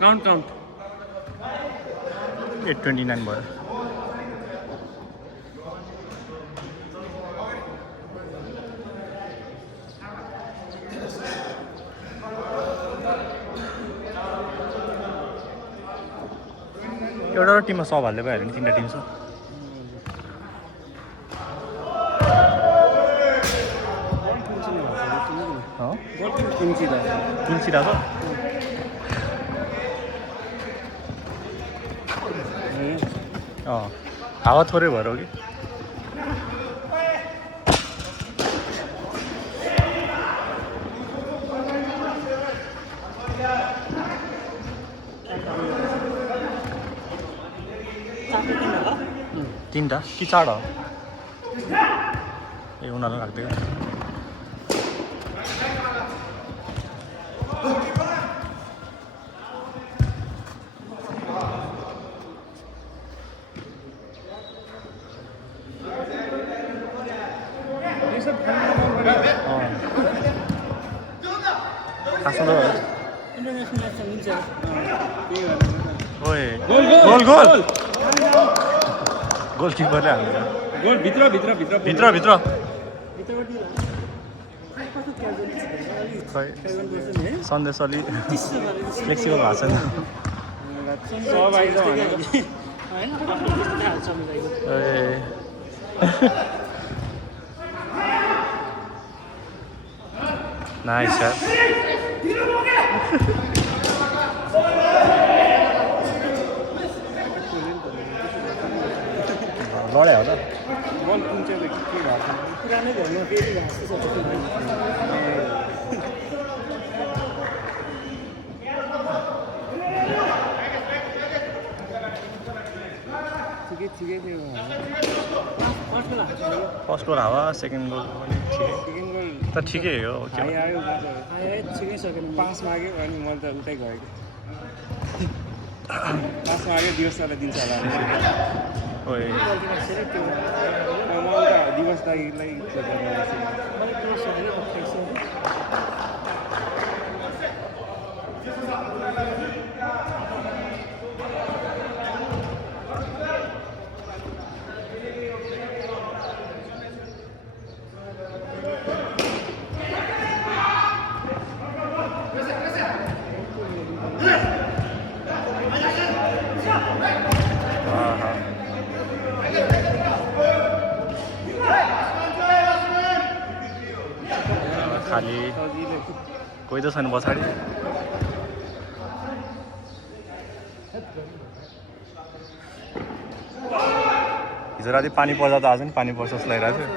Count. 829 भयो. एउटा टिममा सब हाल्दै भइहाल्यो नि, 3टा टिम छ. तुलसीदा छ. हावा थोरै भएर हो कि. तीनटा कि 4 हो? ए उनीहरूलाई राख्दै गोल गोलकिपरले हाल्यो. गोल भित्र सन्देश अलि फ्लेक्सिबल भएको छैन. नाइस यार. लड्यो होला. बल कुन चाहिँ के भएको पुरानै घरमा फेरि घाँस ठिकै थियो. फर्स्ट गोल हावा, सेकेन्ड गोल पनि ठिकै. त ठिकै हो. आयो ठिकै सकेन. 5 माग्यो अनि मैले त उतै गएँ. 5 माग्यो दिवसलाई दिन्छ होला. दिवस दाइलाई खाली कोही त छैन पछाडि. हिजो राति पानी पर्दा त आज नि पानी पर्छ जस्तो लागिरहेको थियो.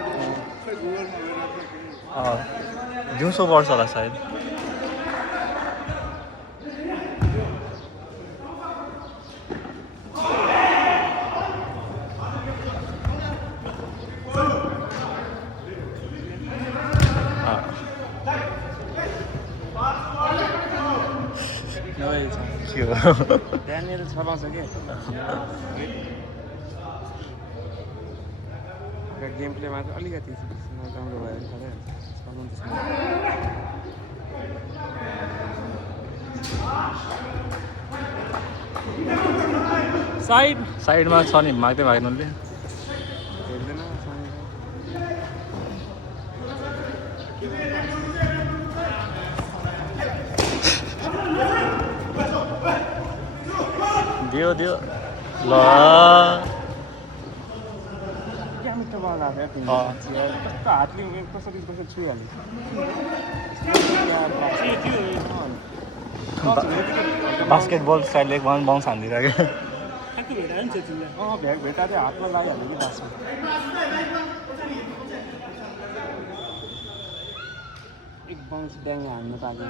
दिउँसो पर्छ होला सायद. त्यहाँनिर चलाउँछ कि गेम प्लेमा चाहिँ अलिकति राम्रो भयो भने साइडमा छ नि, माग्दै माग्नुले. हेर्दैन दियो ल. क्या मिठो बनाएको कस्तो हातले कसरी छुइहाल्यो. Basketball स्टाइलले bounce हानिदिरहेको. भेटा चाहिँ हातमा लगाइहाल्यो कि बासमा. एक बाउन्स ड्याङ हान्नु पाएको.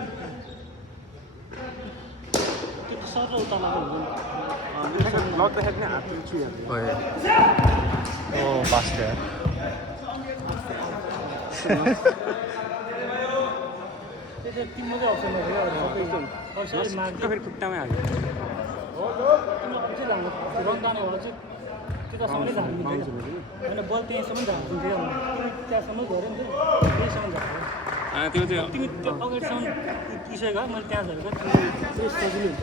लग्दाखेरि नै हातले छुइहाल्यो. बास्केट फेरि खुट्टामै हाल्यो. त्यतासम्म नै झार्नु होइन बल त्यहीँसम्म झारिदिन्थ्यो त्यहाँसम्म गऱ्यो नि त त्यहीँसम्म झार्यो त्यो चाहिँ तिमी त्यो अगाडिसम्म पुसेको मैले त्यहाँ झरेको त्यो सजिलो हुन्छ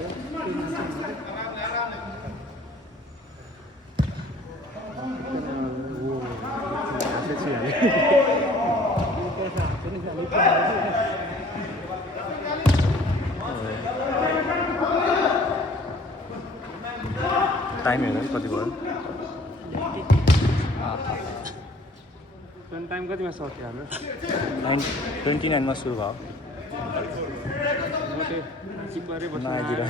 टाइम हेर कति भयो टाइम कतिमा सक्यो हाम्रो 9:29 सुरु भयो नआइदिएर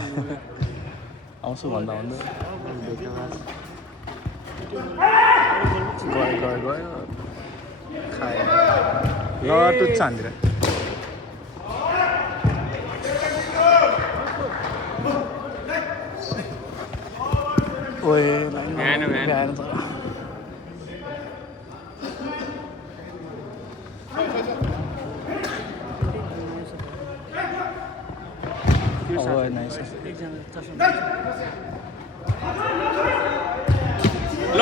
आउँछु भन्दा भन्दा गयो खायो ल टुच्छ हान्दिएर ओए भ्याएन नाइस एकजना चस्मा ल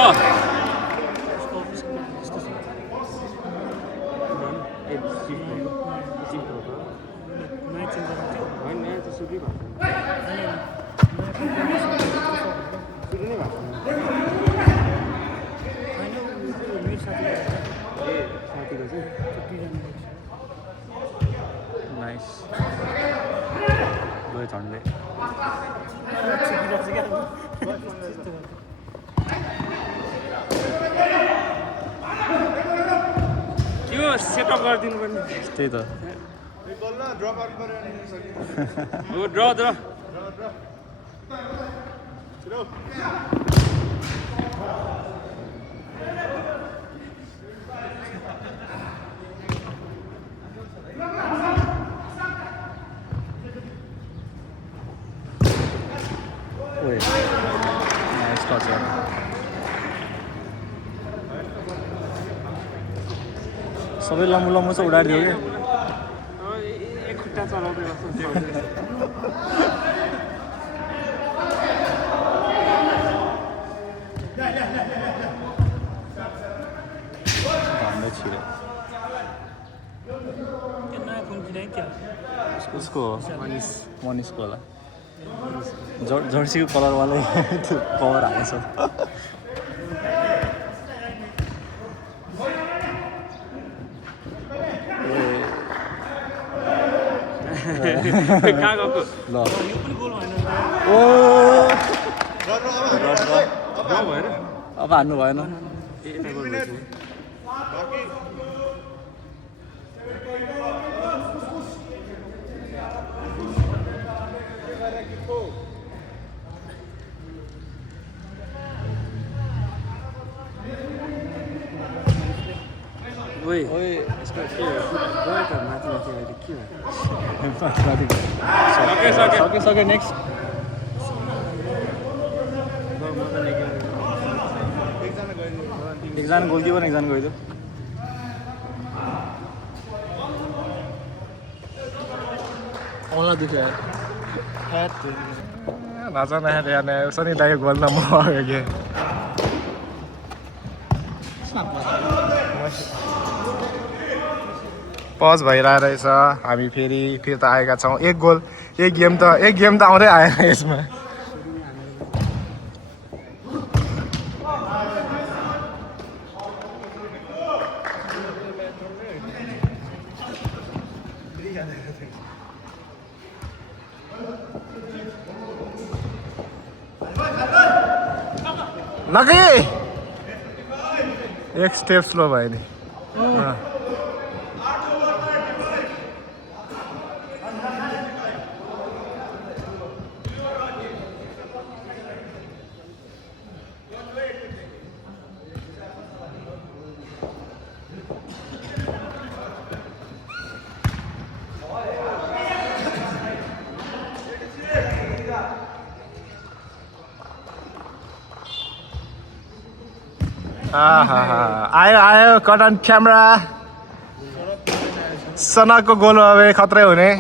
होइन त्यो सुकै भएको सुरु नै भएको ए साथीको चाहिँ नाइस गयो झन्डै त्यो सेटअप गरिदिनु पर्ने त्यही त हो ड्र ओए नाइस टच सबै लम्बु लम्बु चाहिँ उडाइदियो कि एक खुट्टा चलाउँदै झन्डै छिरो उसको मनिषको होला जर्सीको कलरवालै त्यो कभर हालेछ कहाँ गएको ल ओ भएर अब हान्नु भएन ओए ओए यसको के हो गयो त माथि अहिले के भयो सक्यो नेक्स्ट एकजना गोल दियो भने एकजना गइदियो औँला दुख्यो नचा नयाँ उसरी दाइको गोल त म के पज भइरहेको रहेछ हामी फेरि त आएका छौँ एक गेम त आउँदै आएन यसमा नगई एक स्टेप स्लो भयो नि आयो कटन क्यामेरा सनाको गोल अब खत्रै हुने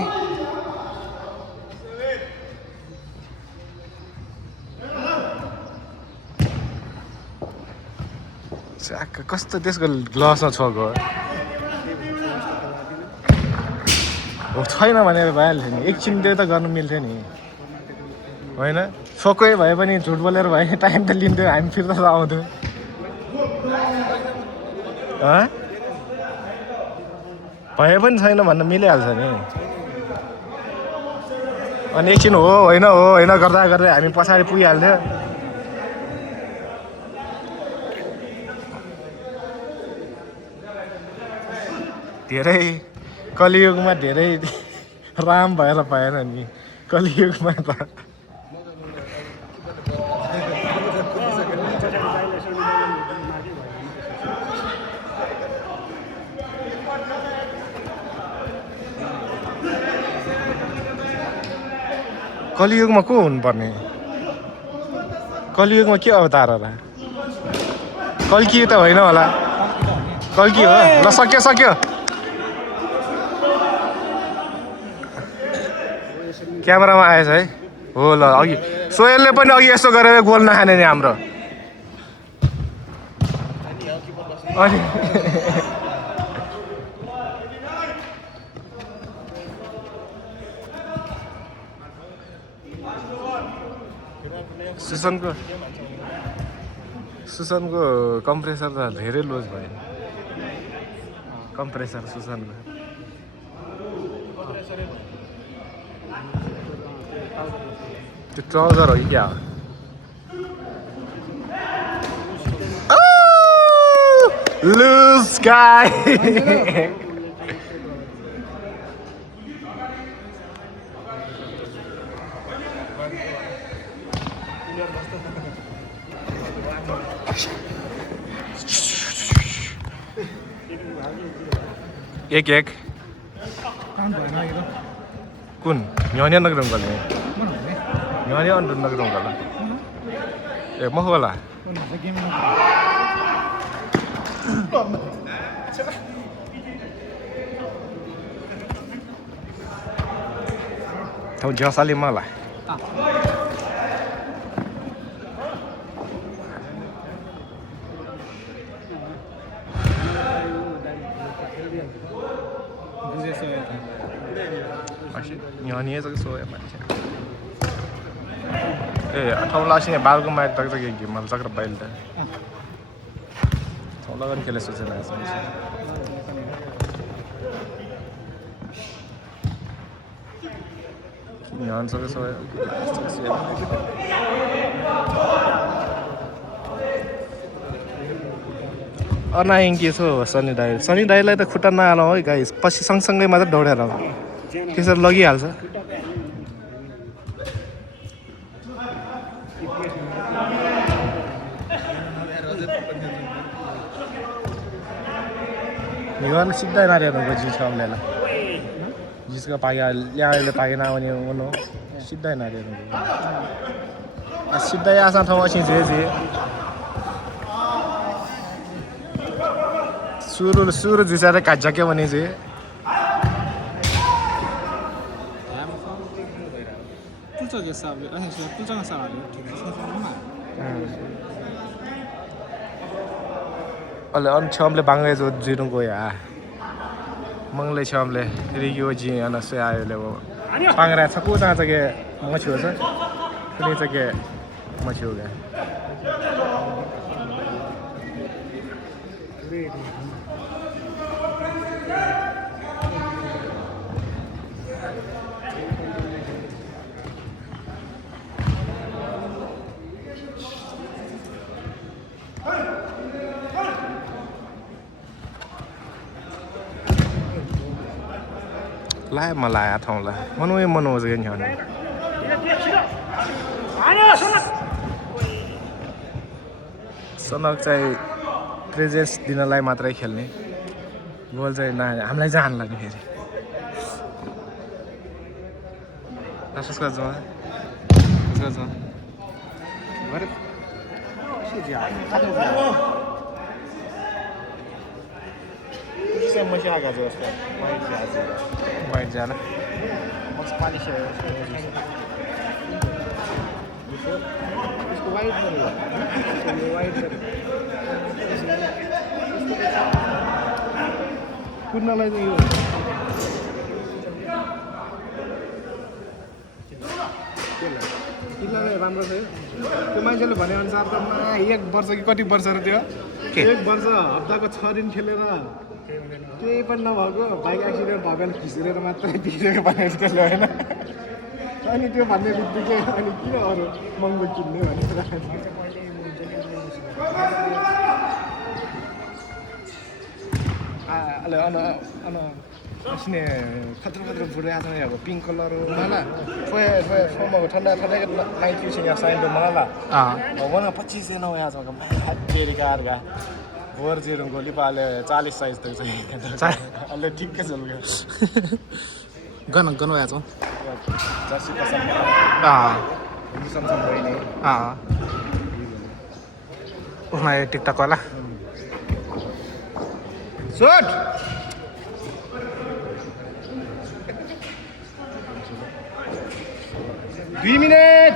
च्याक कस्तो त्यसको ग्लसमा छोएको हो छैन भने भइहाल्थ्यो नि एकछिन त्यो त गर्नु मिल्थ्यो नि होइन छोकै भए पनि झुट बोलेर भए टाइम त लिन्थ्यो हामी फिर्ता त आउँथ्यो भए पनि छैन भन्न मिलिहाल्छ नि अनि एकछिन हो होइन गर्दा गर्दै हामी पछाडि पुगिहाल्थ्यो धेरै कलियुगमा धेरै राम भएर भएन नि कलियुगमा त कलियुगमा को हुनुपर्ने कलियुगमा के अवतार होला कल्की त होइन होला कल्की हो ल सक्यो क्यामेरामा आएछ है हो ल अघि सोहेलले पनि अघि यसो गरेर गोल नखाने नि हाम्रो अनि सुसनको कम्प्रेसर त धेरै लुज भयो कम्प्रेसर सुसनको त्यो ट्राउजर हो कि क्या हो लुज गाई एक कुन न्याने नगरौँ गल्ने न्याने अन्डर नगरौँ गल्ला ए म होला Thằng cho Salim mà lại. Nhỏ nhé rất xôi em bạn. Thằng lá xin bao cái mai tắc cái gì mà chắc là bay lên. Thằng lá gần kia là số này. Nhọn rất xôi. Anh kia số Sunny Day lại ta khuất na rồi guys. Pasi sang sang cái mà ta đổ ra. Cái sao logi alsa. Iwan sidda na rin ang gajis ka umlela. Gajis ka pagi liang pagi na wani uno sidda na rin. Sidda ya san thong achin je. Suru jisa re kajja ke wani je. 뿔적이 싸고 아니 저 뿔적한 싸고 Oleh on chomle bangai jo jirung ko ya. Mangle chomle rigyo ji ana se ayo le wo. Bangra chaku ta jage machu sa. Kuni jage machu ga. Lại mà lại thằng là mono gì nhỉ? Sonok चाहिँ presence दिनलाई मात्रै खेल्ने goal चाहिँ न हामीलाई जान लाग्ने फेरि त्यसको जमा गरे Saya masih agak jauh sekali. Baik jalan. Mau sekali saya. White गरेको वाइट कुद्नलाई चाहिँ यो किन्नलाई राम्रो छ त्यो मान्छेले भनेअनुसार त 1 वर्ष कि कति वर्ष र त्यो 1 वर्ष हप्ताको 6 दिन खेलेर केही पनि नभएको बाइक एक्सिडेन्ट भएको खिचेर मात्रै बिग्रेको भनेर त्यसले होइन अनि त्यो भन्ने बित्तिकै अनि किन अरू महँगो किन्ने भनेर उसने खतरा बुढो आएको अब पिङ्क कलर मलाई फोमको ठन्डा ठन्डाको लाइट युसिङ साइन मलाई भगवान 25 नौ यहाँ छ तेरी कार का बोर जेरुङ गोली पाले 40 साइज तक चाहिँ अहिले ठिक्कै छ लु गन आएको छ जर्सी कसम होइन उसमा टिकटक वाला शॉट 2 मिनट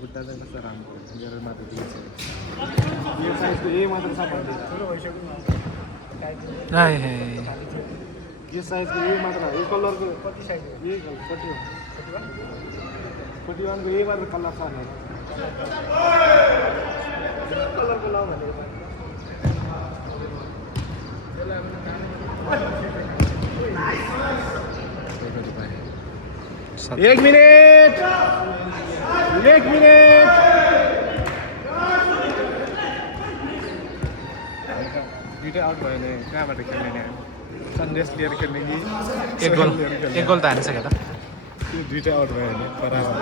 बुट्टा चाहिँ कस्तो राम्रो मेरो मात्र दिन्छ यो साइजको ए मात्र छ भन्दै ठुलो भइसक्यो यो साइजको ए मात्र यो कलरको कति साइज हो ए 41 को ए मात्र कलर छ नि कलरको लाउ भनेको 1 मिनट दुईटै आउट भयो भने कहाँबाट खेल्ने नि सन्देश लिएर खेल्ने कि एक गोल त हानिसक्यो त त्यो दुईटै आउट भयो भने बराबर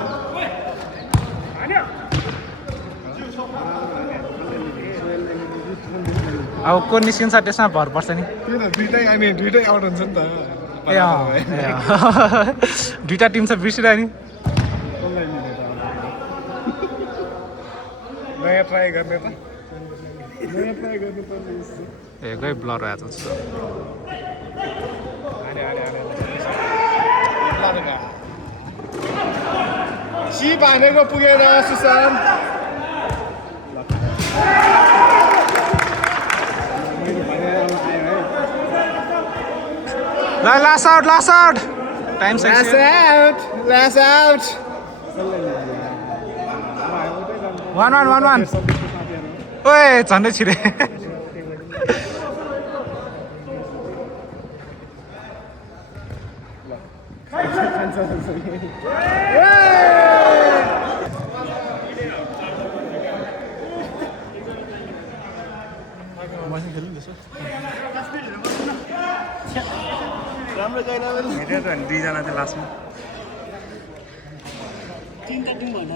अब को निस्किन्छ त्यसमा भर पर्छ नि त्यो त दुईटै आउट हुन्छ नि त दुईटा टिम छ बिर्सिरह्यो नि नयाँ ट्राई गर्ने त ए गइ ब्लर आएको छ सिप हानेको पुगेन Sushant last out time last out 1-1 ओए झन्डै छिरे राम्रो गएन हेरेर त दुईजना थियो लास्टमा तीनटा टिम भएन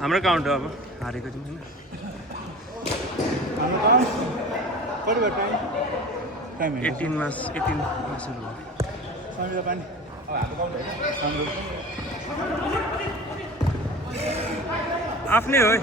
हाम्रो काउन्ट हो अब हारेको टिम होइन 18 मा सुरु भयो आफ्नै हो है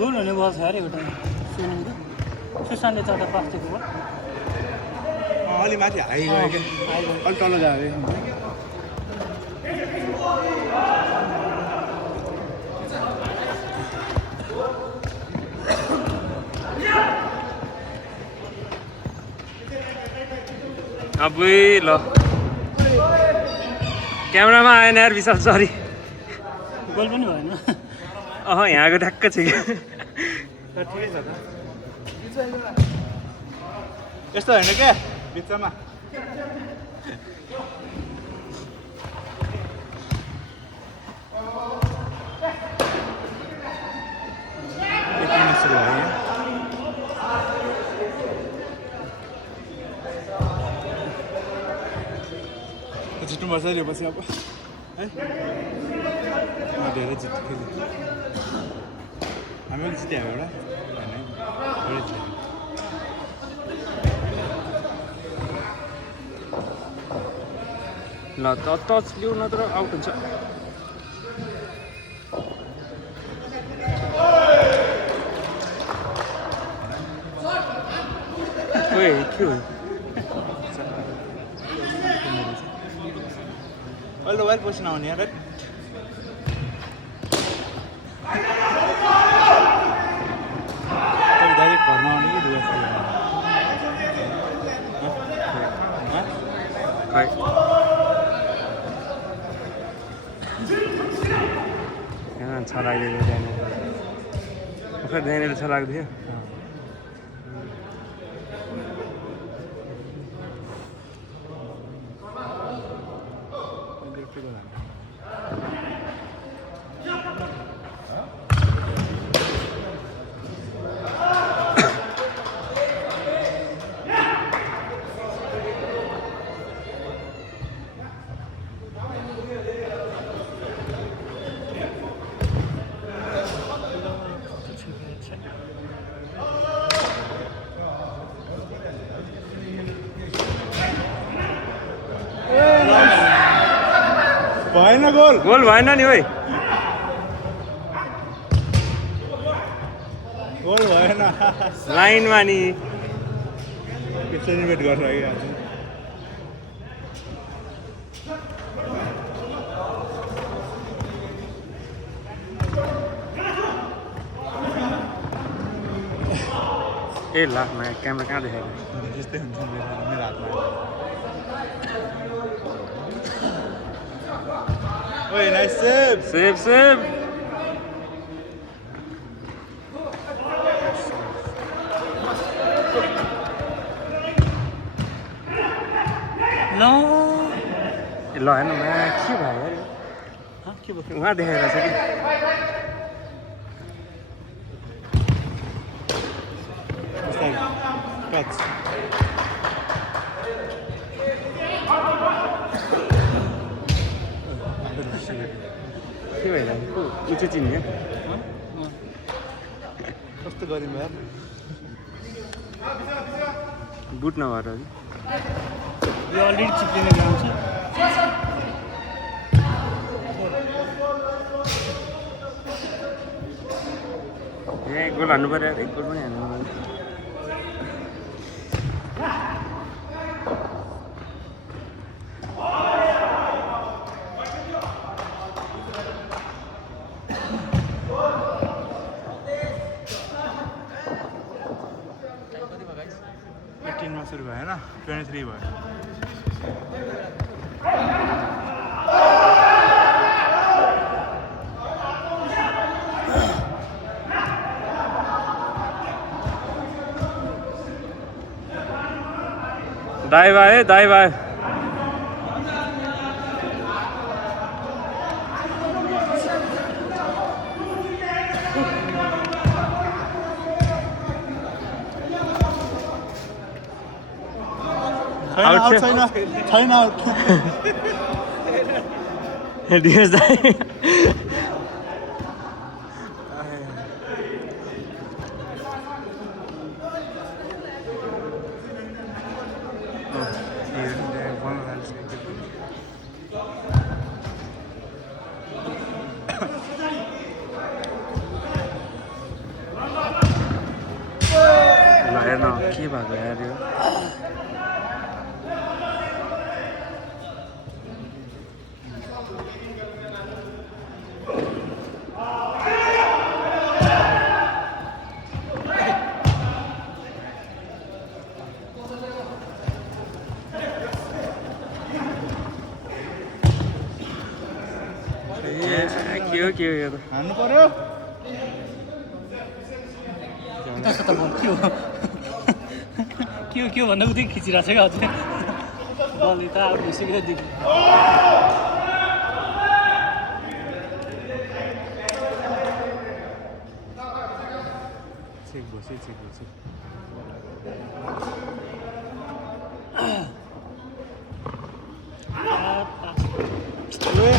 गोल हुने बल छ अरे एउटा सुनिन्छ सुशान्तले चढ्दा पास्टेको भयो अलि माथि हाई गयो कि अलि तल जायो अबुई ल क्यामेरामा आएन यार विशाल सरी गोल पनि भएन यहाँको ठ्याक्क छ कि ठिकै छ त यस्तो होइन क्या बिचमा जित्नु पर्छ नि पछि अब है धेरै जित्नु खेल्नु हामी पनि जित्यो एउटा ल टच लिऊ नत्र आउट हुन्छ ओए के हो अहिले वाइल पछि नआउने यार डाइरेक्ट घरमा आउने कि दुवै खै यहाँ छ लाग्दै त्यहाँनिर छ लाग्थ्यो भएन गोल गोल भएन नि ओइ गोल भएन लाइनमा नि सेलिब्रेट गर्छ कि आज ए ला मैं क्यामेरा कहाँ देखाएको त्यस्तै हुन्छ मेरो हातमा ओए नाइस सेभ सेभ सेभ ल ल हेर्न म के भयो के भयो उहाँ देखाइरहेको छ कि टच के भइरहेको ऊ चाहिँ चिन्यो कस्तो गरिम यार बुट नभएर यो अलरेडी चिप्लिने ग्राउन्ड छ ए गोल हान्नु पऱ्यो यार एक गोल पनि हान्नु पऱ्यो मा सुरु भयो होइन 23 भयो दाइ भाइ दाइ भाइ छैन दियोस् दाइ हेर्न के भएको यार यो के हो यो त हान्नु पर्यो कता भयो के हो भन्दा उतै खिचिरहेको छ क्या अझै बल यता आउट भइसक्यो देखि चेक भयो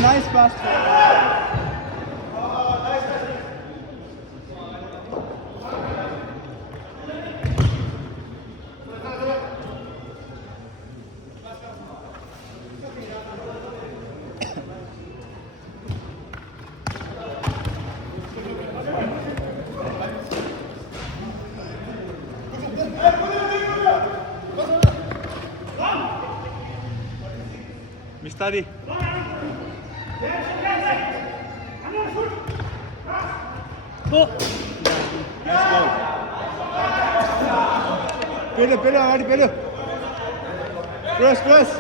nice pass Mistari. Oh. Nice ball. Pelo, अगाडि pelo. Cross.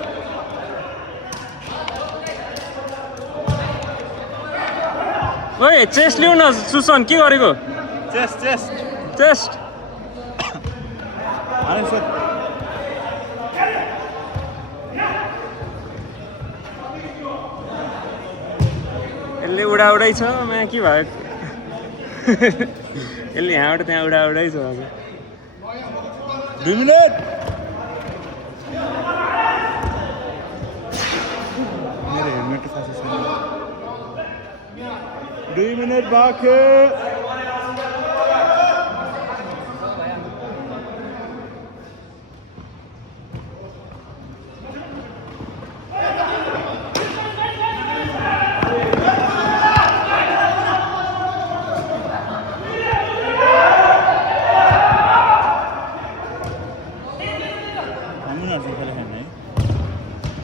ओए चेस्ट लिउ न सुसन के गरेको चेस्ट हाने सर यसले उडाउडै छ म के भयो यसले यहाँबाट त्यहाँ उडाउडै छ अब 2 मिनट मेरो हेलमेट खासै छैन 2 मिनट बाँकी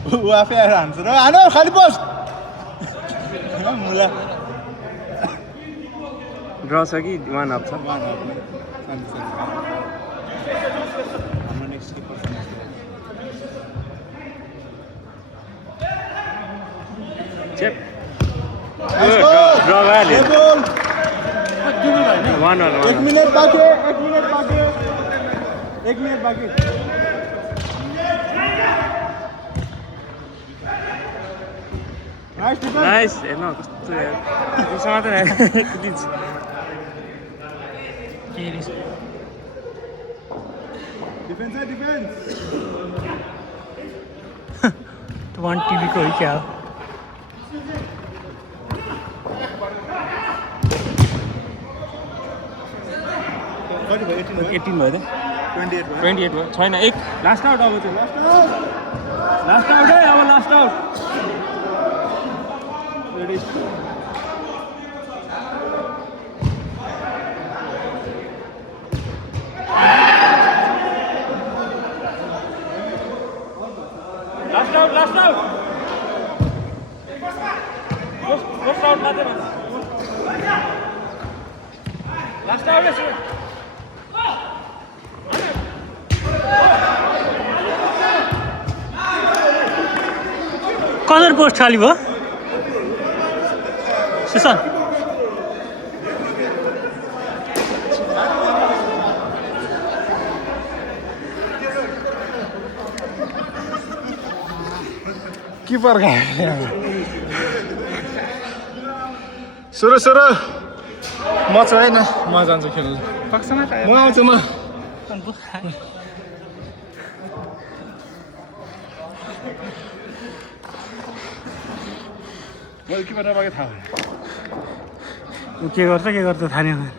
ऊ आफै आएर हान्छ र हान खाली पोस्ट मुला ड्र छ कि 1 अप छ हाम्रो नेक्स्ट किपर चेप ड्र भयो 1 मिनट बाँकी नाइस हेर्न कस्तो यार त्योसँग त दिन्छ डिफेन्स त्यो 1 टिभीको हो क्या कति भयो 18 भयो त 28 भयो छैन एक लास्ट आउट अब त्यो लास्ट आउट है अब लास्ट आउट लास्ट आउट मात्रै लास्ट आउट कलर पोस्ट खाली भयो सुसन किपर सुरु म चाहिँ होइन म जान्छु खेल्नु म आउँछु म मैले किपर नपाएको थाहा के गर्छ थाहा नै हुँदैन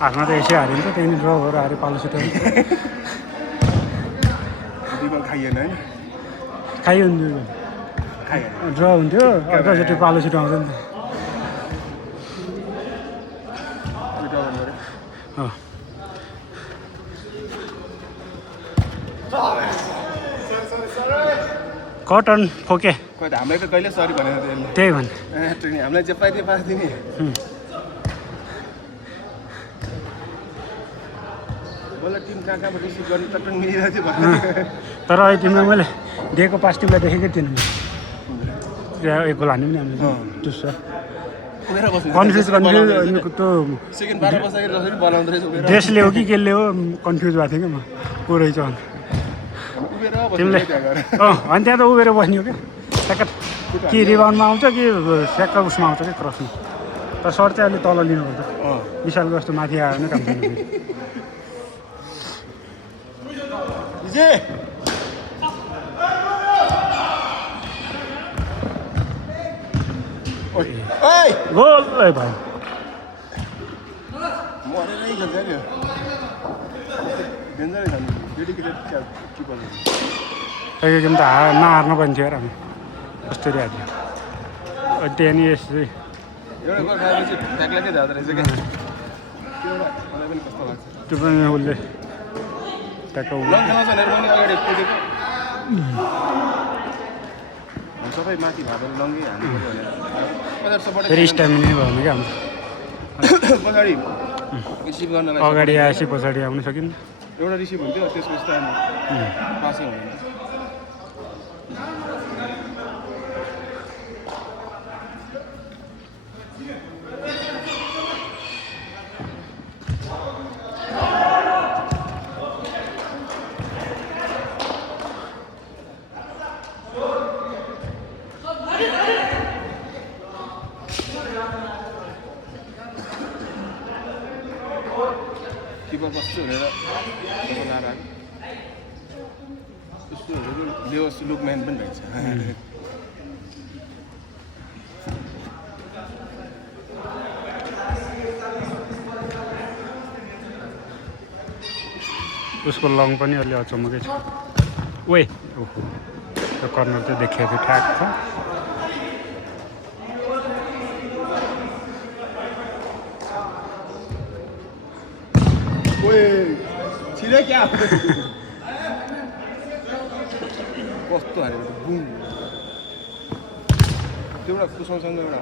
हातमा त यसै हालिन्छ त्यही ड्र भएर हारे पालो सुट खाइएन है खाइयो नि ड्र हुन्थ्यो अर्कोचोटि पालो सुट आउँछ नि कटन फोके हामीलाई त कहिले सरी भनेको थियो त्यही भन् हामीलाई जे पाइदिए पाइदिने बोला टिम कहाँबाट रिसिभ गर्ने टक्क मिलिरहेको थियो तर अहिले तिमीलाई मैले दिएको पास टिमलाई देखेकै थिएन त्यहाँ एक गोल हान्यो नि हामीले चुस्छ कन्फ्युज त्यो सेकेन्ड 12 बस्दाखेरि जसरी बनाउँदै रहेछ ड्रेसले हो कि केले हो कन्फ्युज भएको थियो क्या म को रहेछ तिमीले अनि त्यहाँ त उभिएर बस्ने हो क्या ठ्याक्क कि रिबाउन्डमा आउँछ कि ठ्याक्क उसमा आउँछ क्या क्रसमा तर सर्ट चाहिँ अलिक तल लिनुपर्छ विशालको जस्तो माथि आयो भने काम छैन गोल ए भाइ एक गेम त नहार्नु पनि थियो र हामी कस्तो हाल्यो टेनिस चाहिँ त्यो पनि उसले ट्याक्क सबै माथि भएको लङ्गे फेरि स्ट्यामिनै भएन क्या हाम्रो पछाडि रिसिभ गर्नलाई अगाडि आएपछि पछाडि आउनु सकिन्न एउटा रिसिभ हुन्थ्यो त्यसपछि त पासै हुँदैन किपर बस्छु भनेर लेवस लुकम्यान पनि रहेछ उसको लङ पनि अलि अचम्मकै छ ओए ओहो त्यो कर्नर चाहिँ देखिएको थियो ठ्याक छ छिरे क्या कस्तो हालेको थियो बुम त्यो एउटा कुसमसँग एउटा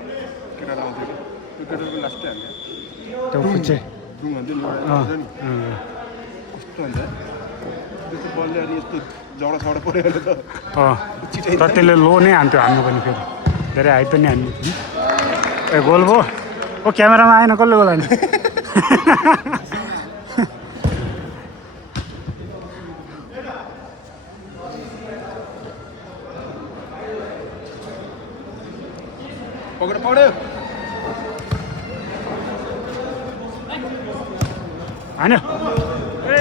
केटा आउँथ्यो कि त्यो केटाको लास्टै हाल्यो त्यो फुच्चे बुम भन्थ्यो नि कस्तो हुन्छ त्यस्तो बलले अनि यस्तो जग्डा सडा पऱ्यो भने त तर त्यसले लो नै हान्थ्यो हान्नु पनि फेरि धेरै हाइट पनि हान्नु ए गोल भयो ओ क्यामेरामा आएन कसले गोल हान्यो पक्ड्यो हान्यो ए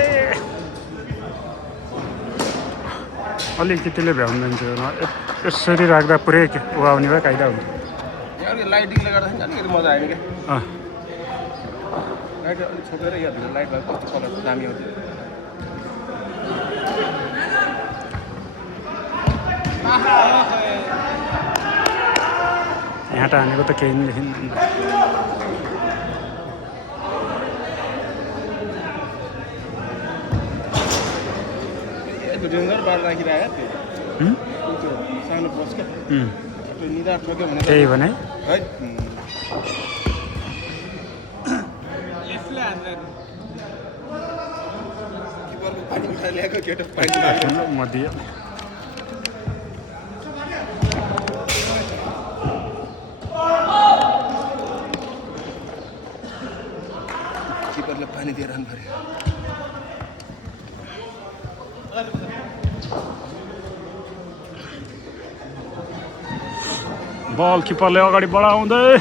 अलिकतिले भ्याउँदैन थियो यसरी राख्दा पुरै उगाउने भए कायदा हुन्थ्यो लाइटिङले गर्दाखेरि अलिकति मजा आएन क्या लाइट अलिक छोपेर यहाँ लाइट भएको कस्तो कलर दामी आउँथ्यो यहाँ त हानेको त केही पनि देखिन्न डेन्जर बार राखिरहेको त्यो सानो बस क्या त्यो निधार ठोक्यो भने त्यही भने है किपरको पानी उठाएर ल्याएको केटा पानी म दियो किपरले पानी दिएर राख्नु पर्यो बल किपरले अगाडि बढाउँदै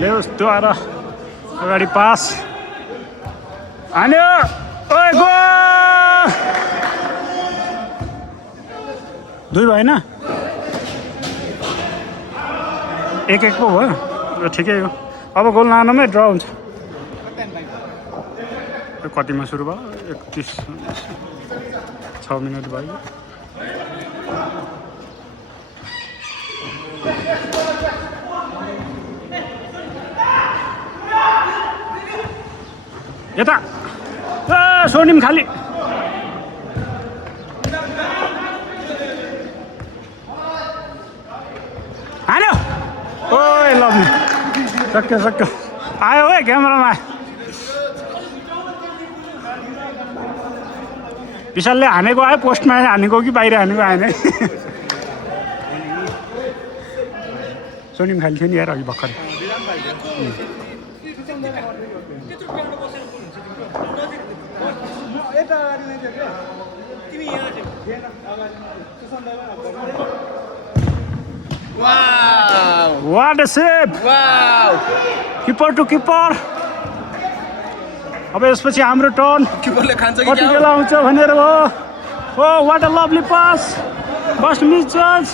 ल्याउद्वारा अगाडि पास हान्यो ओए गोल दुई भएन एक पो भयो ठिकै हो अब गोल नहाल्नुमै ड्र हुन्छ कतिमा सुरु भयो 6 मिनट भयो यता सोनिम खाली हान्यो ओए लभली सक्यो सक्यो आयो है क्यामेरामा विशालले हानेको आयो पोस्टमा हानेको कि बाहिर हानेको आएन सोनिम खाली थियो नि यार अघि भर्खर what a save keeper to keeper अब यसपछि हाम्रो टर्न किपरले खान्छ कि कति बेला आउँछ भनेर हो oh what a lovely pass first miss जज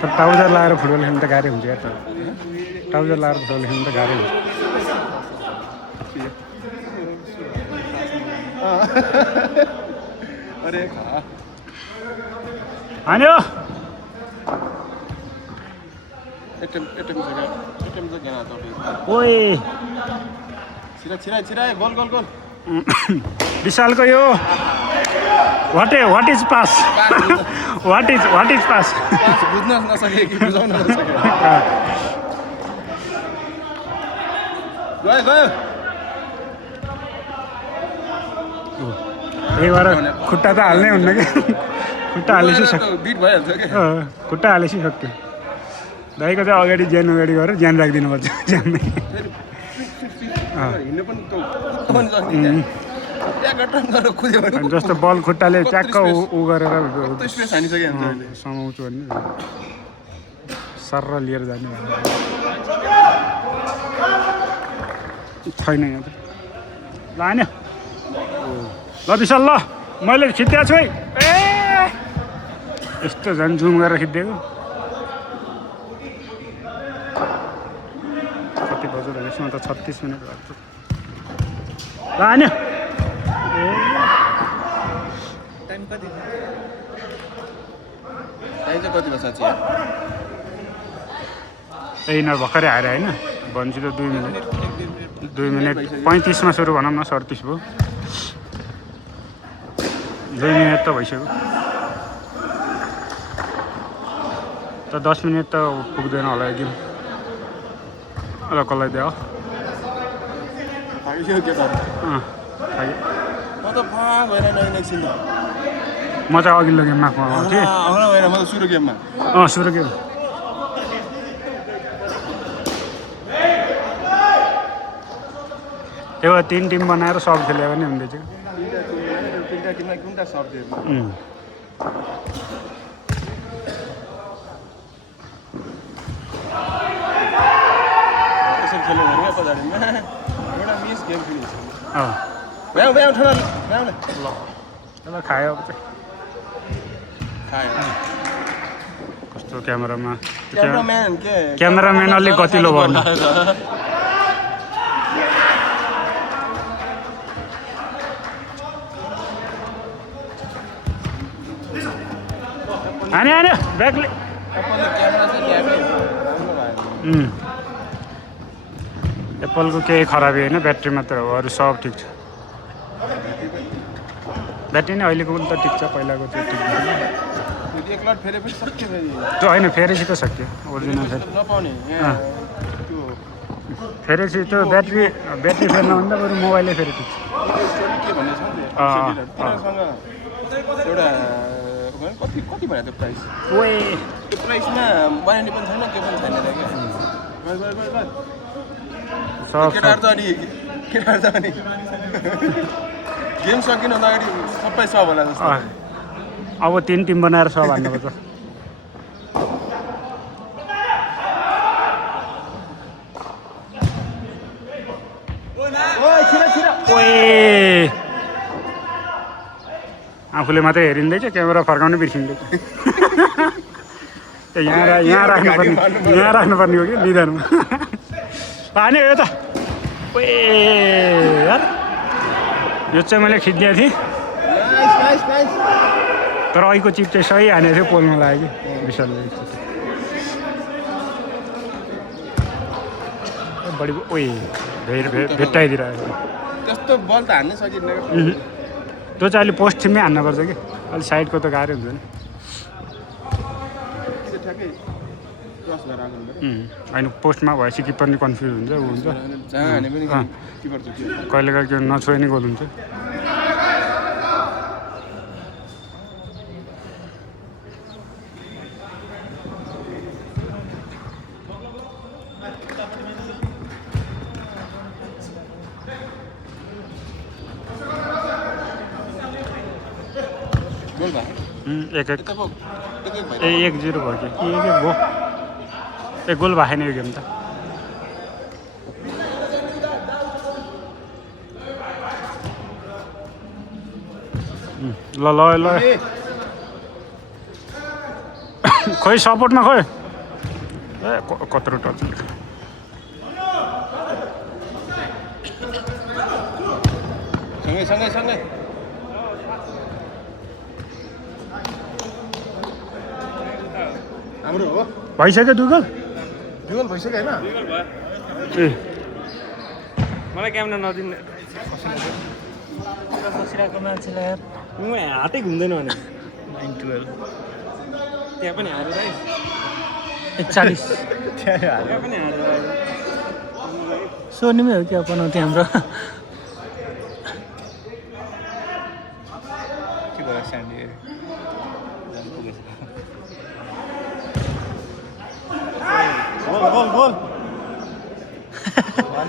तर ट्राउजर लगाएर फुटबल खेल्नु त गाह्रै हुन्छ यार ट्राउजर लगाएर फुटबल खेल्नु त गाह्रै हुन्छ अरे हान्यो एटेम जग्गा तपाईँ ओए छिरा गोल विशालको यो what is pass what is pass बुझ्न नसके कि बुझाउन नसके गयो त्यही भएर खुट्टा त हाल्नै हुन्न कि खुट्टा हालेपछि बिट भइहाल्छ कि खुट्टा हालेपछि सक्यो दाइको चाहिँ अगाडि ज्यान गरेर ज्यान राखिदिनुपर्छ ज्यानमै हिँड्नु पनि जस्तो बल खुट्टाले च्याक्क उ गरेर स्पेस हानिसक्यो समाउँछु भने सर्र लिएर जाने छैन यहाँ त ल हान्यो ल विशाल ल मैले खिचिदिएको छु है ए यस्तो झन् जुम गरेर खिचिदिएको कति बज्यो र यसमा त 36 मिनट लाग्छ ल हान्यो टाइम चाहिँ कति बज्छ चाहिँ यिनीहरू भर्खरै आएर होइन भन्छु त 2 मिनट 35 मा सुरु भनौँ न 37 भयो 2 मिनट त भइसक्यो त 10 मिनट त पुग्दैन होला एक गेम ल कसलाई दियो थाकिसक्यो के त म त फा भएर एकछिन म चाहिँ अघिल्लो गेममा थिएँ आउन भएन म त सुरु गेममा सुरु गेम त्यो 3 टिम बनाएर सब खेल्यो भने हुँदैछ तिनवटा टिममा कुनटा सर्ट दियो त्यसरी खेल्यो भने पछाडिमा एउटा मिस गेम फिनिस भ्याउ ठुलो भ्याउ न ल खायो अब चाहिँ खायो कस्तो क्यामेरामा क्यामेराम्यान क्यामेराम्यान अलिक गतिलो भएन हान्यो ब्यागले एप्पलको केही खराबी होइन ब्याट्री मात्र हो अरू सब ठिक छ ब्याट्री नै अहिलेको त ठिक छ पहिलाको चाहिँ ठिक त्यो होइन फेरेपछि त सक्यो ओरिजिनल फेरेपछि त्यो ब्याट्री फेर्नुभन्दा बरु मोबाइलै फेरि ठिक छ कति भयो त्यो प्राइस ओए त्यो प्राइसमा वारेन्टी पनि छैन के पनि छैन केटाहरू त अनि गेम सकिनुभन्दा अगाडि सबै सब होला जस्तो अब 3 टिम बनाएर सब हान्नुपर्छ आफूले मात्रै हेरिँदैछ क्यामेरा फर्काउनै बिर्सिँदैछ यहाँ राख्नुपर्ने हो कि निधारमा हान्यो यो त यार यो चाहिँ मैले खिचिदिएको थिएँ तर अहिलेको चिप चाहिँ सही हानेको थियो पोल्नु लाग्यो कि विशालले बढी ओए भेट्टाइदिरहेको त्यस्तो बल त हान्नै सकिँदैन त्यो चाहिँ अहिले पोस्ट टिममै हान्नुपर्छ कि अलिक साइडको त गाह्रै हुन्छ नि होइन पोस्टमा भएपछि किपर नि कन्फ्युज हुन्छ ऊ हुन्छ कहिले कहिले नछोए नि गोल हुन्छ गोल भयो 1-1 एक भयो 1-0 भयो कि 1-1 भयो एक गोल भएन यो गेम त ल खोइ सपोर्टमा खोइ ए कत्रो टच सँगै हाम्रो हो भइसक्यो 2 गोल गोल भइसक्यो हैन ए मलाई क्यामेरा नदिनु बसिरहेको मान्छेलाई म हातै घुम्दैन भने 9-12 त्यहाँ पनि हारेर 41 त्यहाँ पनि हारेर सोनीमै हो क्या पनाउथ्यो हाम्रो के भयो स्यान्डी गोल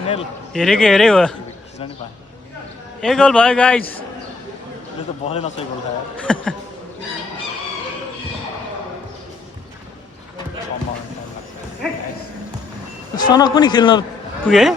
1-0 हेरेकै हेरे हो एक गोल भयो गाइस यो त बलै नसै गोल खायो सनक पनि खेल्न पुगे है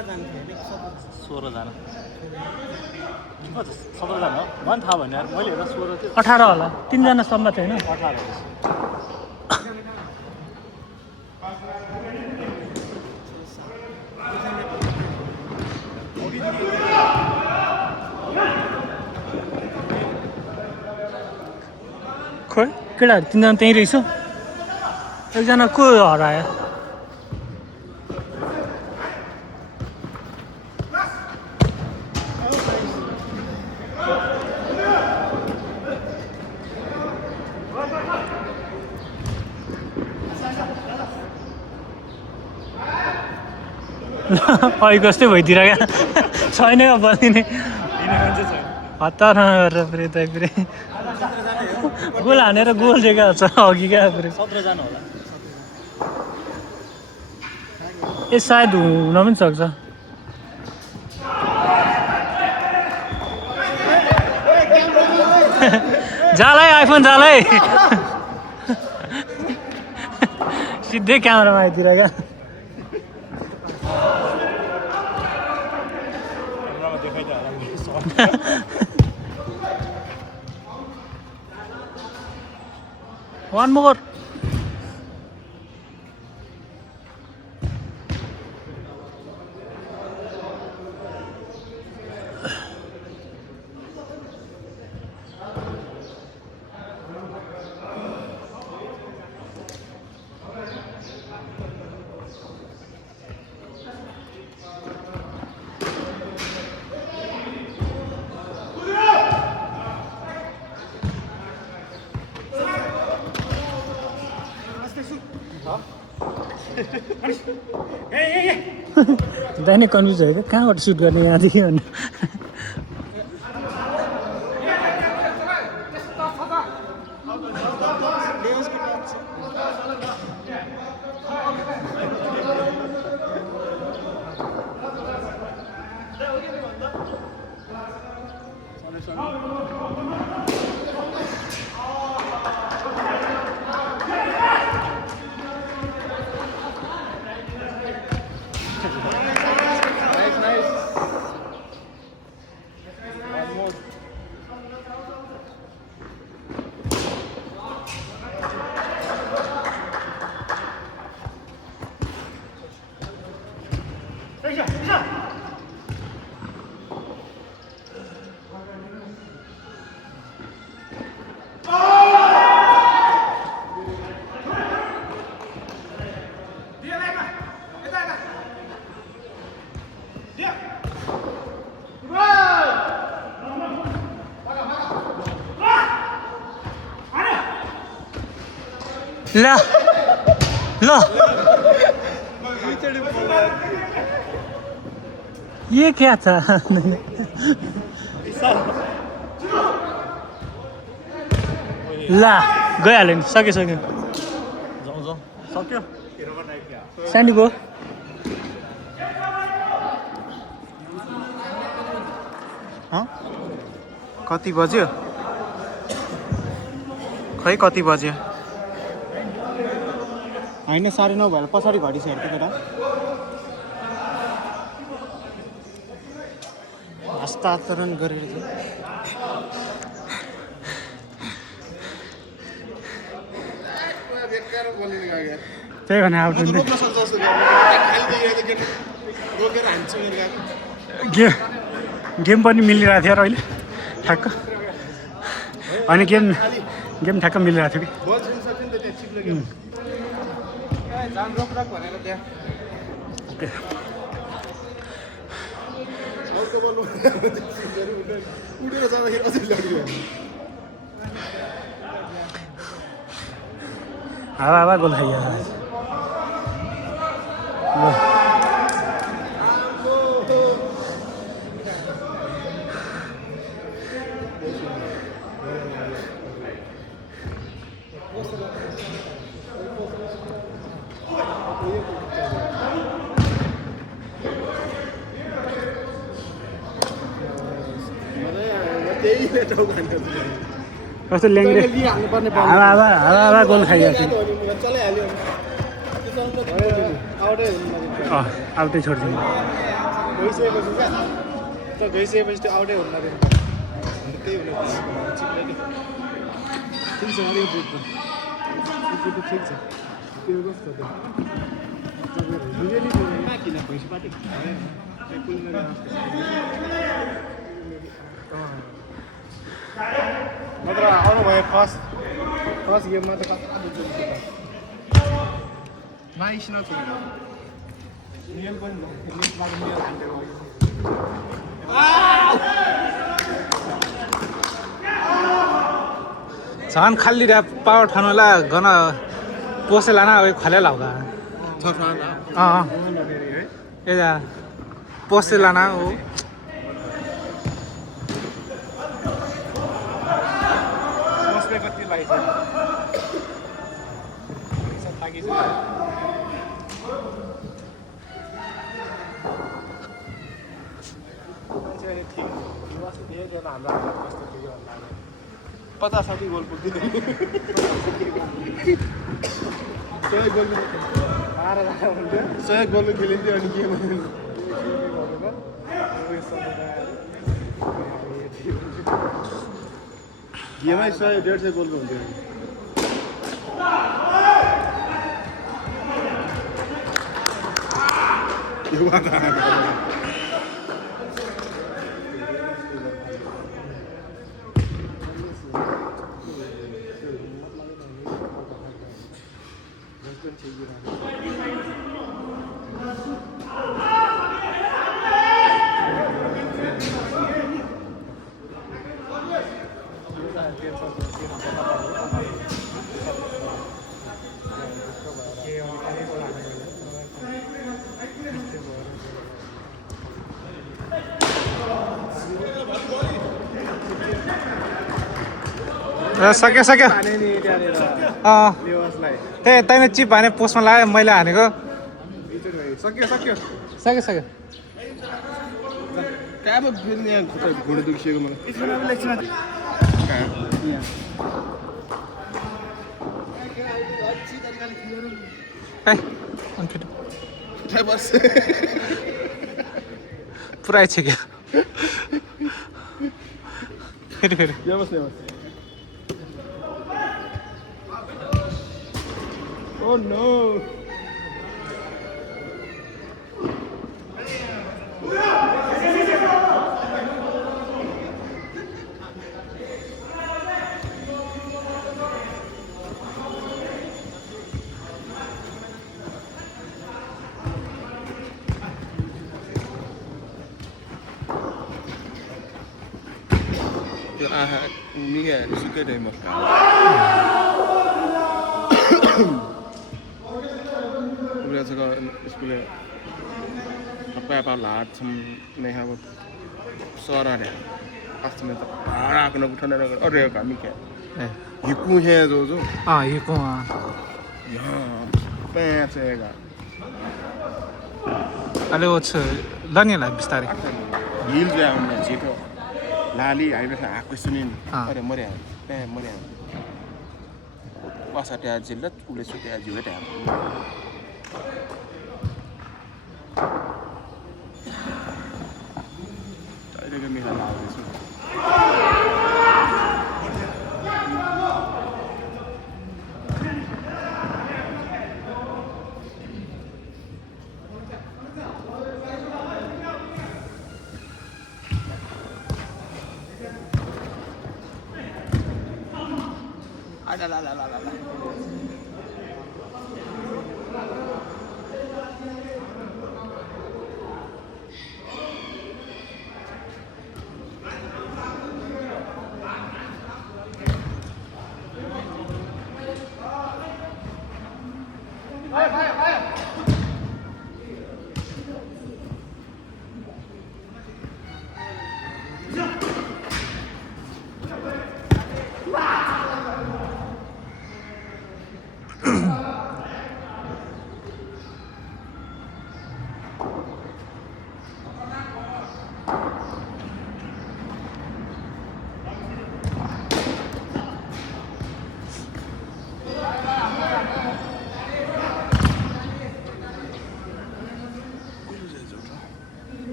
जना 17 जना हो मलाई थाहा भएन यार मैले हेर्दा 16 थियो 18 होला 3 जना सम्म थियो हैन 18 खोइ केटाहरु 3 जना त्यही रहेछ एकजना को हरायो जस्तै भइदिरहेको छैन बलिने हतार गरेर फेरि त फेरि गोल हानेर गोल दिएको छ अघि क्या फेरि 17 जना होला ए सायद हुन पनि सक्छ जालै आइफोन जालै सिधै क्यामेरामा आइदिरहेको One more. दाइने कन्फ्युज भयो क्या कहाँबाट सुट गर्ने यहाँदेखि भन्नु ल ल ये क्या था ला गइहाल्यो नि सक्यो स्यान्डीको कति बज्यो खै कति बज्यो होइन 9:30 भएर पछाडि घडी हेर्दै केटा हस्तान्तरण गरेर त्यही भने आउट हुन्थ्यो गेम पनि मिलिरहेको थियो र अहिले ठ्याक्क अनि गेम ठ्याक्क मिलिरहेको थियो कि हावा गोल खाइयो कस्तो ल्याङ्ग्रे हावा गोल खाइरहेको थियो आउटै छोड्दिनु गइसकेपछि त्यो आउटै हुन्न त्यही ठिक छ त्यो कस्तो किन पैसा पार्टी नत्र आउनु भयो फर्स्ट गेममा त कता नाइस झन् खाली पावर ठानुला गन पोसे लाना खले लाउगा ए पोसे लाना हो पचास 60 गोल पुग्दैन 100 गोल खेलिन्थ्यो अनि गेम गेमै 100-150 गोलको हुन्थ्यो सक्यो त्यही तैँले चिप हाने पोस्टमा लाग्यो मैले हानेको सक्यो कहाँ घुँडा दुखिसकेको मलाई पुरा छ क्या फेरि Oh no! Mia suka dari Mekah. skulle apa lahat som may hawak sora rin. After that, ako na buta na lang. Ore kami kaya. Hiku hai jo. हिको Yan. Pensega. अहिले वो छ लनीलाई बिस्तारै हिल जाए हमने जेको लाली हाईवे से आको सुनिन हाँ। अरे मरे पासा त्या जिल्लत उले सुत्या जिवे त्या अहिले के मेला लाग्दैछ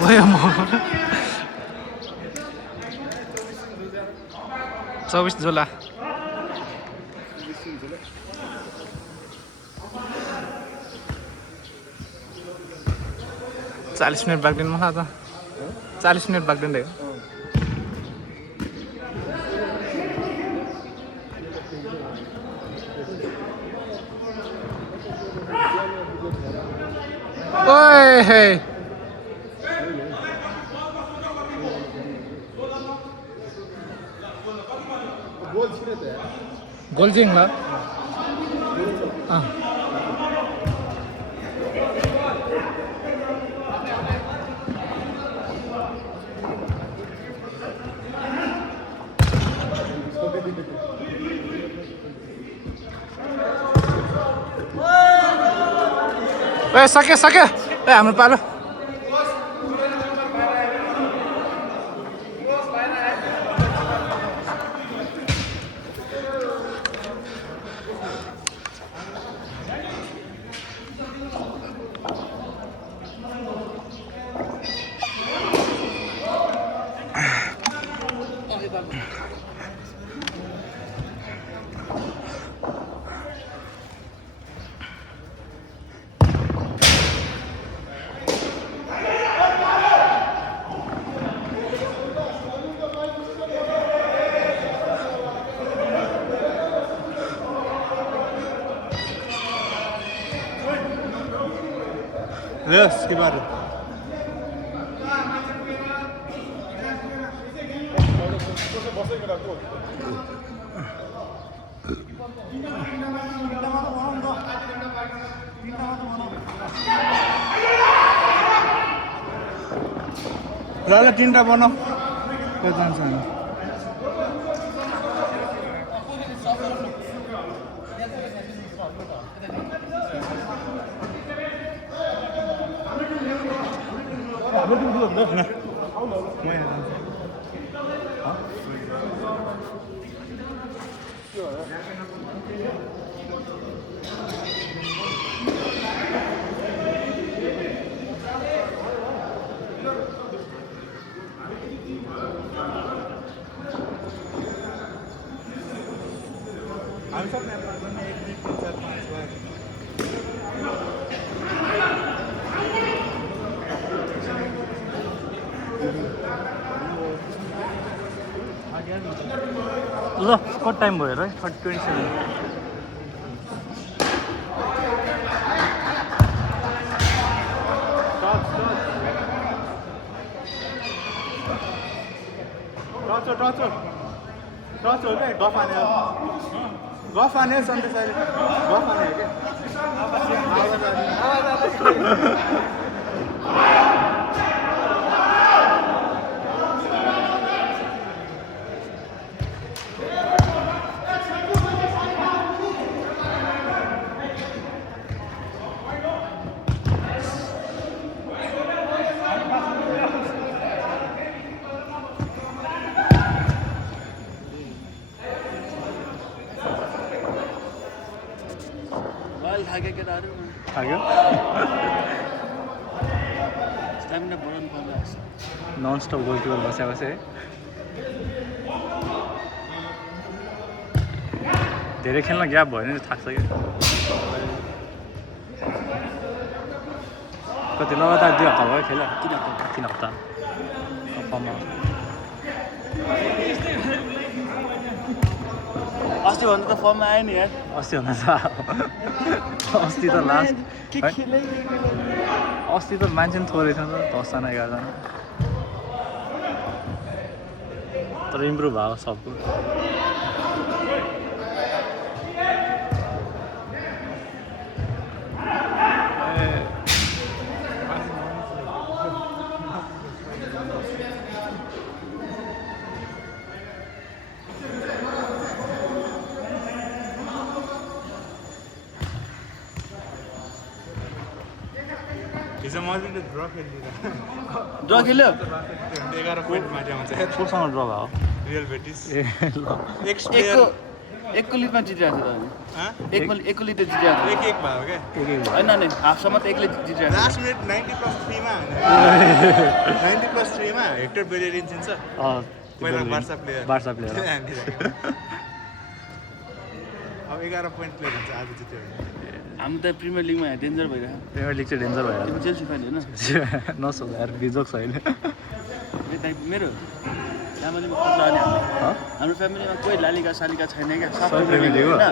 भयो म 24 जुलाई 40 मिनट बाग्दिनु मलाई त 40 मिनट बाग्दिँदै हो ओए हे गोल जिङ ल ए सक्यो सक्यो ए हाम्रो पालो Yes, gimana? Lala tinta बनाऊ के जान्छ नि ल कति टाइम भयो र 27 टच हो क्या गफ आने सन्देश अहिले गफ आने हो क्या लाग्यो नन स्टप गोलकिपर बस्या है धेरै खेल्न ग्याप भयो भने थाक्छ क्या कति लगातार 2 हप्ता भयो खेल्यो 3 हप्ता फर्ममा अस्ति भन्दा त फर्ममा आयो नि यार अस्ति भन्दा अस्ति त लास्ट अस्ति त मान्छे पनि थोरै थियो नि त 10 जना 11 जना तर इम्प्रुभ भयो सबको हिजो मजाले ड्र खेलिदिँदा ड्र खेल्यो 11 पोइन्ट माथि आउँछ कोसँग ड्र भयो रियल बेटिस ए ल एकको लिडमा जितिरहेको छ एकको लिड जितिरहेको 1-1 भयो क्या होइन नि हाफसम्म त एकले जितिरहेको लास्ट मिनट 90+3 मा 90+3 मा हेक्टर बेलेरिन चिन्छ पहिला बार्सा प्लेयर अब 11 पोइन्ट प्लेयर हुन्छ आज जित्यो हामी त प्रिमियर लिगमा डेन्जर भइरहेको प्रिमियर लिग चाहिँ डेन्जर भएर चेल्सी फ्यान होइन नसोध यार बिजोक छ अहिले मेरो फ्यामिलीमा खतरा नि हाम्रो फ्यामिलीमा कोही लालिगा सालिगा छैन क्या सब प्रिमियर लिग होइन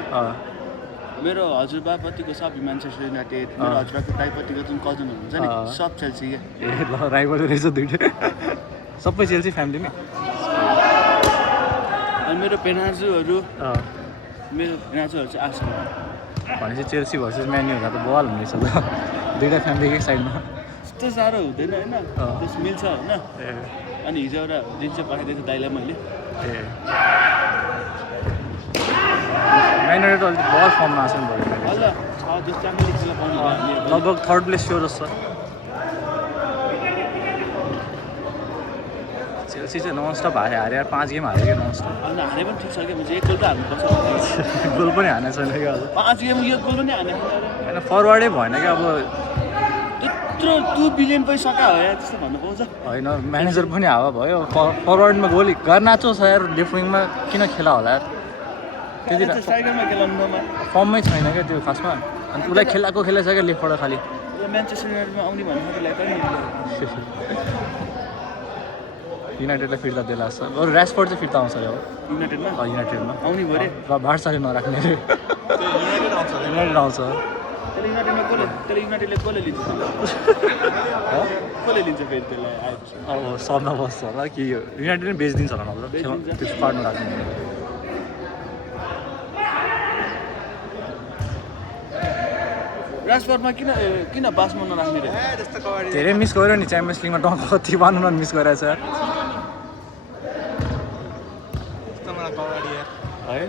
मेरो हजुरबापतिको सब म्यान्चेस्टर युनाइटेड मेरो हजुरबाको दाइपतिको जुन कजन हुनुहुन्छ नि सब चेल्सी क्या ए ल राइभल रहेछ दुइटै सबै चेल्सी फ्यामिलीमै अनि मेरो पेनाजुहरू चाहिँ आर्सेनल भनेपछि चेल्सी भर्सेस म्यान यू हुँदा त बवाल हुनेछ त दुइटा फ्यामिलीकै साइडमा त्यस्तो साह्रो हुँदैन होइन त्यस मिल्छ होइन ए अनि हिजो एउटा जिन्स चाहिँ पठाइदिएको दाइलाई मैले ए म्यान युनाइटेड अलिक बल फर्ममा आएको नि भयो ल छ जस्तो च्याम्पियन लिग पाउनु लगभग 3rd प्लेस स्योर छ चेल्सी चाहिँ ननस्टप हारे 5 गेम हार्यो क्या ननस्टप अनि हारे पनि ठिक छ क्या म्हणजे एक गोल त हाल्नुपर्छ गोल पनि हानेको छैन क्या अब 5 गेम यो गोल पनि हाने होइन फरवर्डै भएन क्या अब त्यत्रो 2 बिलियन पैसा सका हो या त्यस्तो भन्नु पाउँछ होइन म्यानेजर पनि हावा भयो फरवर्डमा गोली गर्नाचो छ यार लेफ्ट विङमा किन खेला होला यार त्यति स्ट्राइकरमा खेलाउनुमा फर्ममै छैन क्या त्यो खासमा अनि उसलाई खेलाएको खेलेछ क्या लेफ्टबाट खालि म्यान्चेस्टर युनाइटेडमा आउने भन्नु त्यसलाई युनाइटेडलाई फिर्ता दिला जस्तो अरू ऱ्यासफोर्ड चाहिँ फिर्ता आउँछ अब युनाइटेडमा युनाइटेडमा आउने भयो अरे र बार्साले नराख्ने अरे युनाइटेड आउँछ त्यसले युनाइटेडले कसले लिन्छ कसले लिन्छ फेरि त्यसलाई आएपछि अब सबमा बस्छ होला कि युनाइटेड नै बेचिदिन्छ होला नत्र त्यो पार्नु राख्ने राजपथमा किन बासमा नराख्ने रे धेरै मिस गर्यो नि च्याम्पियन्स लिगमा डन कति बान्नु मिस गरेछ यार है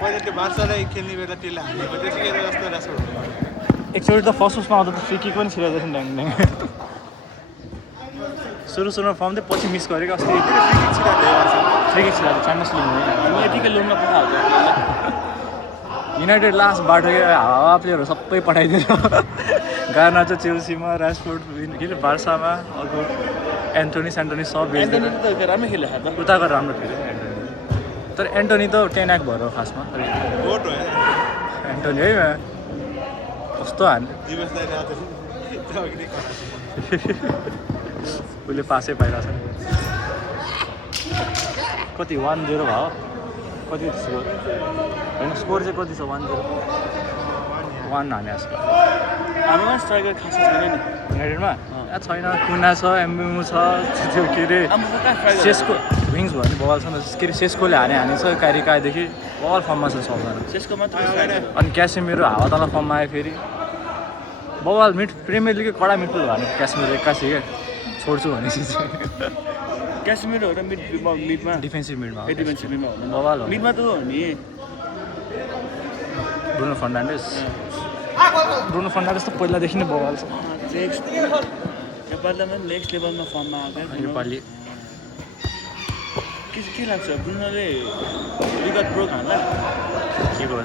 पहिला त्यो बार्सालाई खेल्ने बेला त्यसले हानेको त्यतिखेर जस्तो रासो एकचोटि त फर्स्ट उसमा आउँदा त फ्री किक पनि छिराउँदैछ नि ड्याङ ड्याङ सुरुमा फर्म चाहिँ पछि मिस गरेको अस्ति फ्री किक छिराएको च्याम्पियन्स लिगमा हामी यतिकै लोनमा पठाएको युनाइटेड लास्ट बाटो हावा प्लेयरहरू सबै पठाइदिएर गार्नाचो चेल्सीमा राजफोर्ड के अरे बार्सामा अर्को एन्टोनी सेन्टोनी सब बेच्दैन राम्रै खेल्यो त उताको राम्रो खेल्यो तर एन्टोनी त 10 आक भएर खासमा एन्टोनी है कस्तो हान्यो उसले पासै पाइरहेको छ कति 1-0 भयो कति स्कोर होइन स्कोर चाहिँ कति छ 1-0 1 हाने जस्तो हाम्रोमा स्ट्राइकर खासै छैन नि युनाइटेडमा छैन कुना छ एमबिमु छ त्यो के अरे चेसको विङ्स भयो भने बवाल छ नि के अरे सेस्कोले हानेछ कारिकादेखि बवाल फर्ममा छ सबजना त्यसको मात्रै striker हो। अनि क्यासेमिरो हावाताला फर्ममा आयो फेरि बवाल प्रिमियर लिगकै कडा मिडफिल्ड भयो भने क्यासेमिरो एक्कासी क्या छोड्छु भनेपछि चाहिँ क्यासेमिरो र मिडमा डिफेन्सिभ मिडमा हो। डिफेन्सिभ मिडमा हो बवाल हो मिडमा त हो नि ब्रुनो फर्नान्डेस त पहिलादेखि नै बवाल छ नेपालमा पनि नेक्स्ट लेभलमा फर्ममा आएको योपालि के लाग्छ ब्रुनोले रिकर्ड ब्रोक हान्ला के को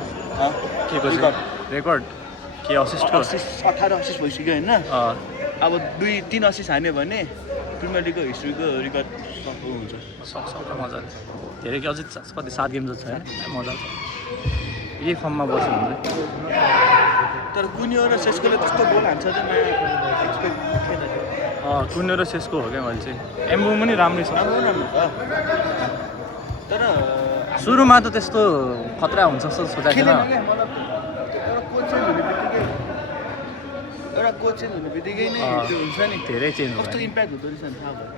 रेकर्ड के असिस्टको 18 असिस्ट भइसक्यो होइन अब 2-3 असिस्ट हान्यो भने प्रिमियर लिगको हिस्ट्रीको रिकर्ड हुन्छ सक्छ मजाले धेरै कि अझै कति 7 गेम जस्तो छैन मजा छ यही फर्ममा बस्यो भने तर कुनियो र सेस्कोले त्यस्तो गोल हान्छ चाहिँ मैले एक्सपेक्ट थिएन कुन्यो र सेस्को हो क्या मैले चाहिँ एम्बु पनि राम्रै छ राम्रो छ तर सुरुमा त त्यस्तो खतरा हुन्छ जस्तो सोचेको थिएन एउटा कोच चेन्ज हुने बित्तिकै नै त्यो हुन्छ नि धेरै चेन्ज कस्तो भयो इम्प्याक्ट हुँदो रहेछ नि थाहा भयो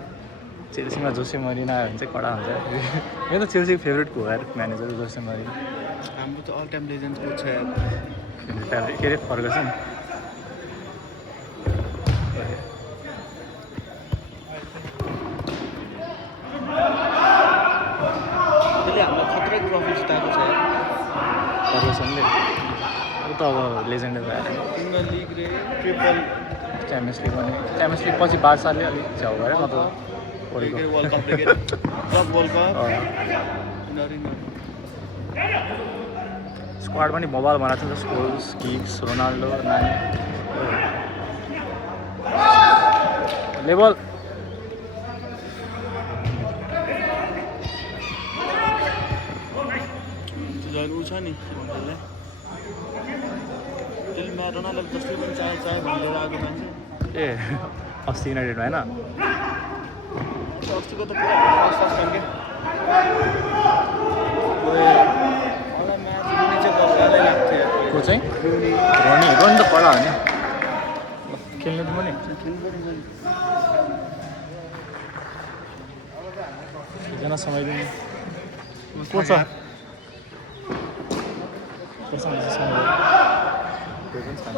चेल्सीमा जोसे मरिना आयो भने चाहिँ कडा हुन्छ मेरो त चेल्सीको फेभरेटको हो यार म्यानेजर जोसे मरिना हाम्रो त अल टाइम लेजेन्ड कोच छ यार के अरे फर्गसन त्यसले हामीलाई खतरा ट्रफी जिताएको छ यार फर्गसनले ऊ त अब लेजेन्डै भयो प्रिमियर लिग रे ट्रिपल च्याम्पियन्स लिग पनि च्याम्पियन्स लिग पछि बार्साले अलिक छेउ गऱ्यो न त ओरेको World Cup club World Cup squad पनि मोबाइल बनाएको छ Scholes kicks Ronaldo Nani level झन् ऊ छ नि त्यसलाई त्यसले रोनाल्डो जस्तै पनि चाहे भनेर आएको मान्छे ए अस्ति युनाइटेडमा होइन अस्तिको त पुरा फर्स्ट टाइम क्या म्याच जित्ने चाहिँ कपडालाई लाग्थ्यो को चाहिँ रोनी त कडा हो नि खेल्नु पनि एकजना समय दिनु को छ कोसँग समय कोही पनि छैन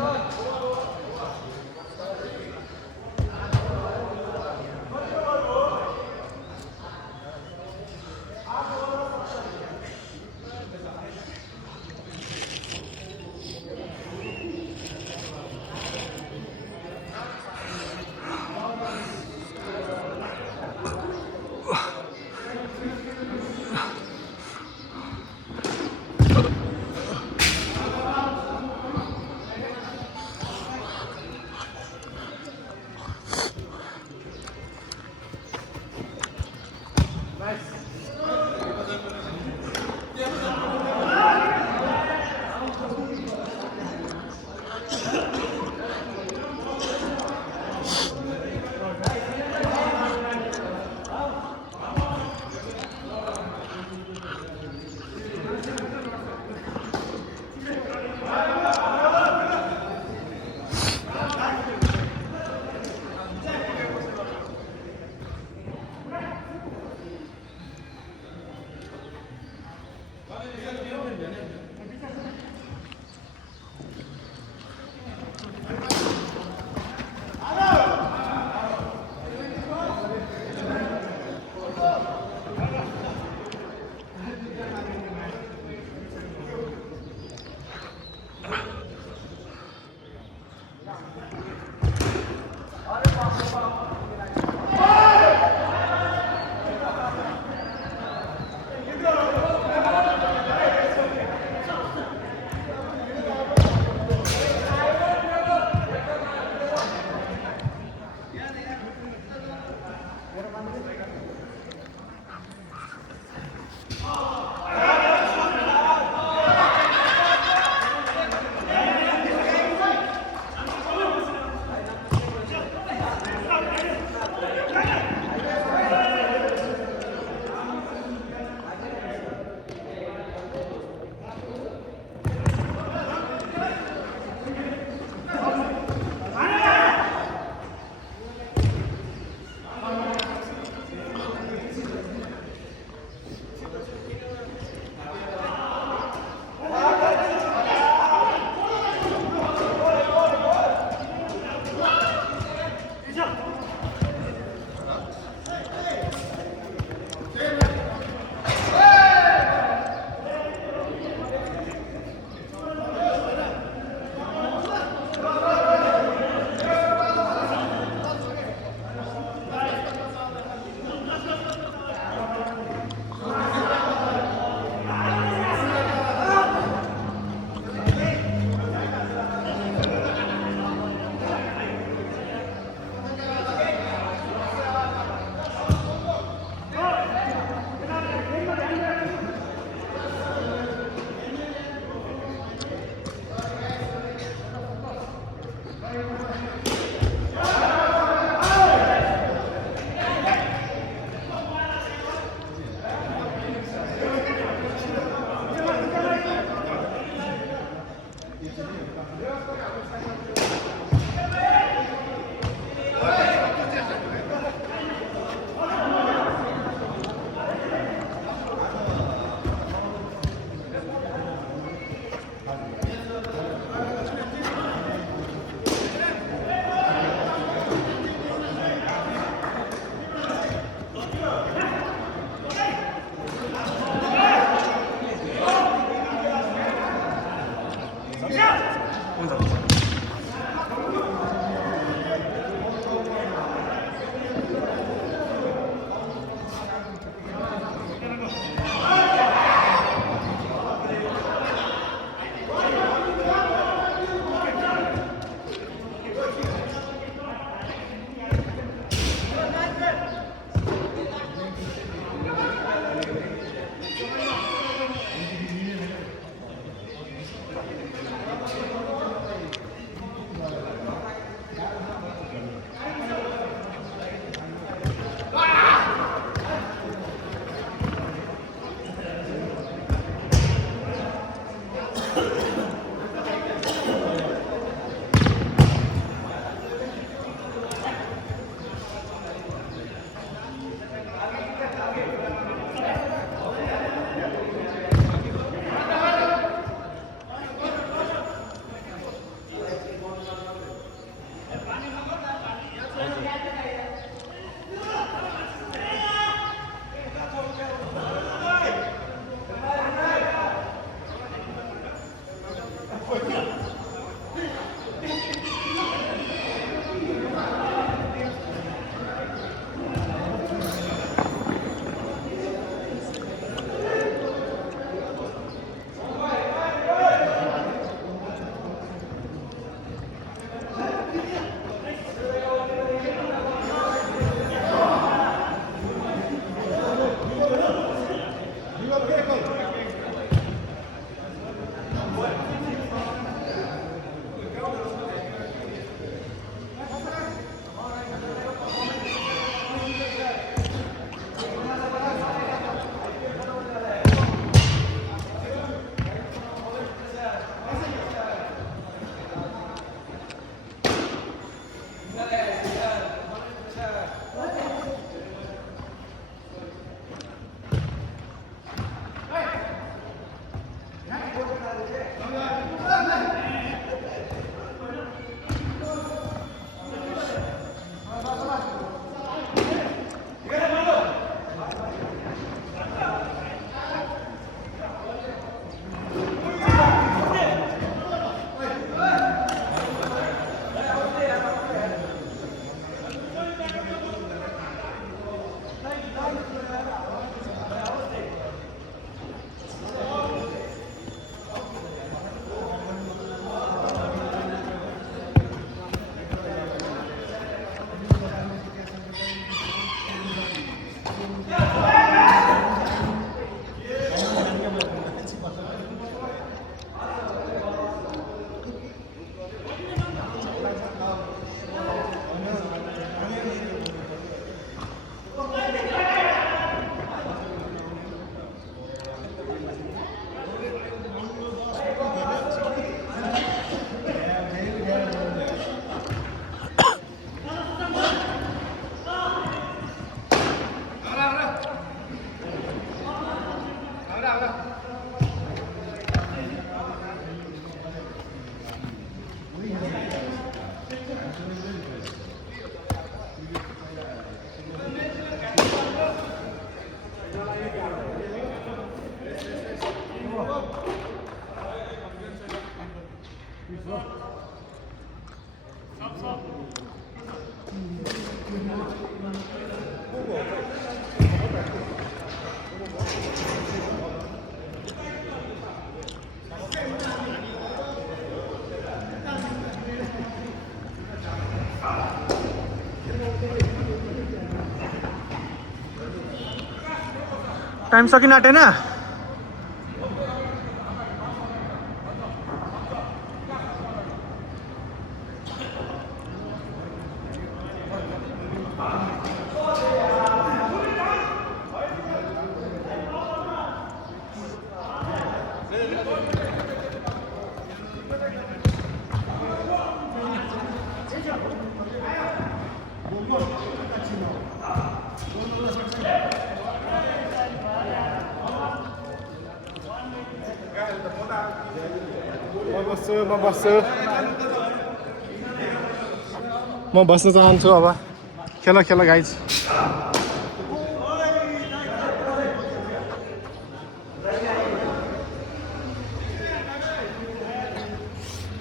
टाइम सकिन आँटेन म बस्न चाहन्छु अब खेल खेल गाइज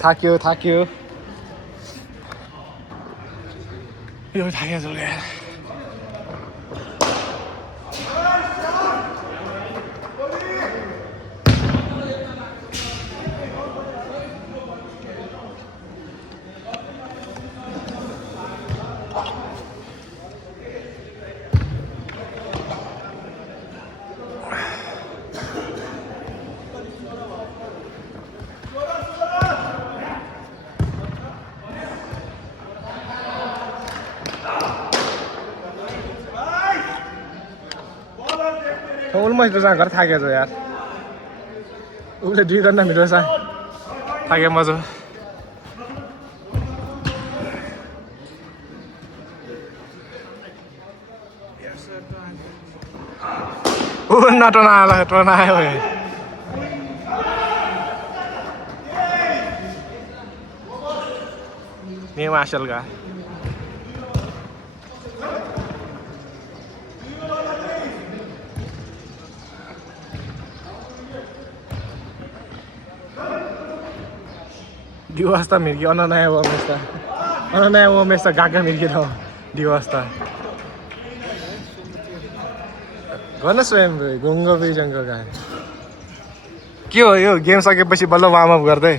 थाक्यो यो थाक्यो जग्गा उल्मैस जहाँ घर थाकेछ यार उसले 2 घन्टा मिलो छ थाके मजा टनायो Ini Marshall kah? Diwasta mirgi ananaya wo mesta gaga mirgi tho diwasta गर्न स्वयं गुङ्ग बेजङ्ग गाए के हो यो गेम सकेपछि बल्ल वार्म अप गर्दै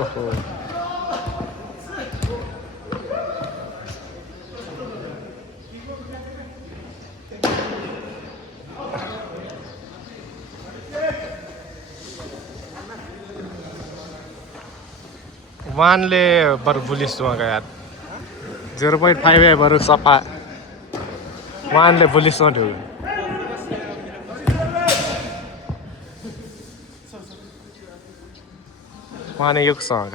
ओहो वानले बरु बुलिस उहाँको यार 0.5 बरु सफा वानले बुलिस ढु वाने युगसँग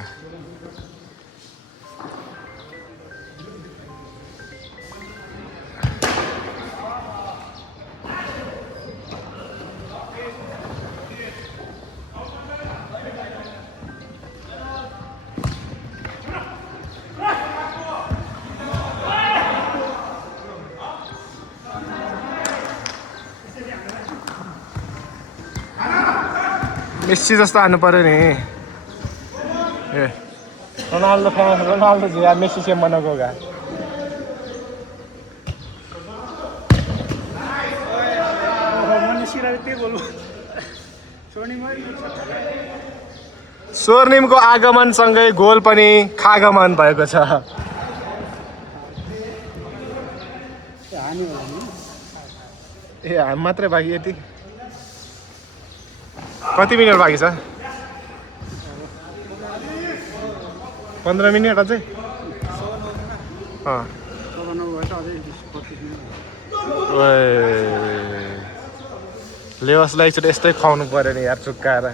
मेस्सी जस्तो हान्नु पर्यो नि ए रोनाल्डो जिया मेस्सी से मन गएगा स्वर्णिमको आगमनसँगै गोल पनि खागमन भएको छ ए हाम मात्रै बाँकी यति कति मिनट बाँकी छ 15 मिनट अझै लेवसलाई एकचोटि यस्तै खुवाउनु पर्यो नि यार चुक्काएर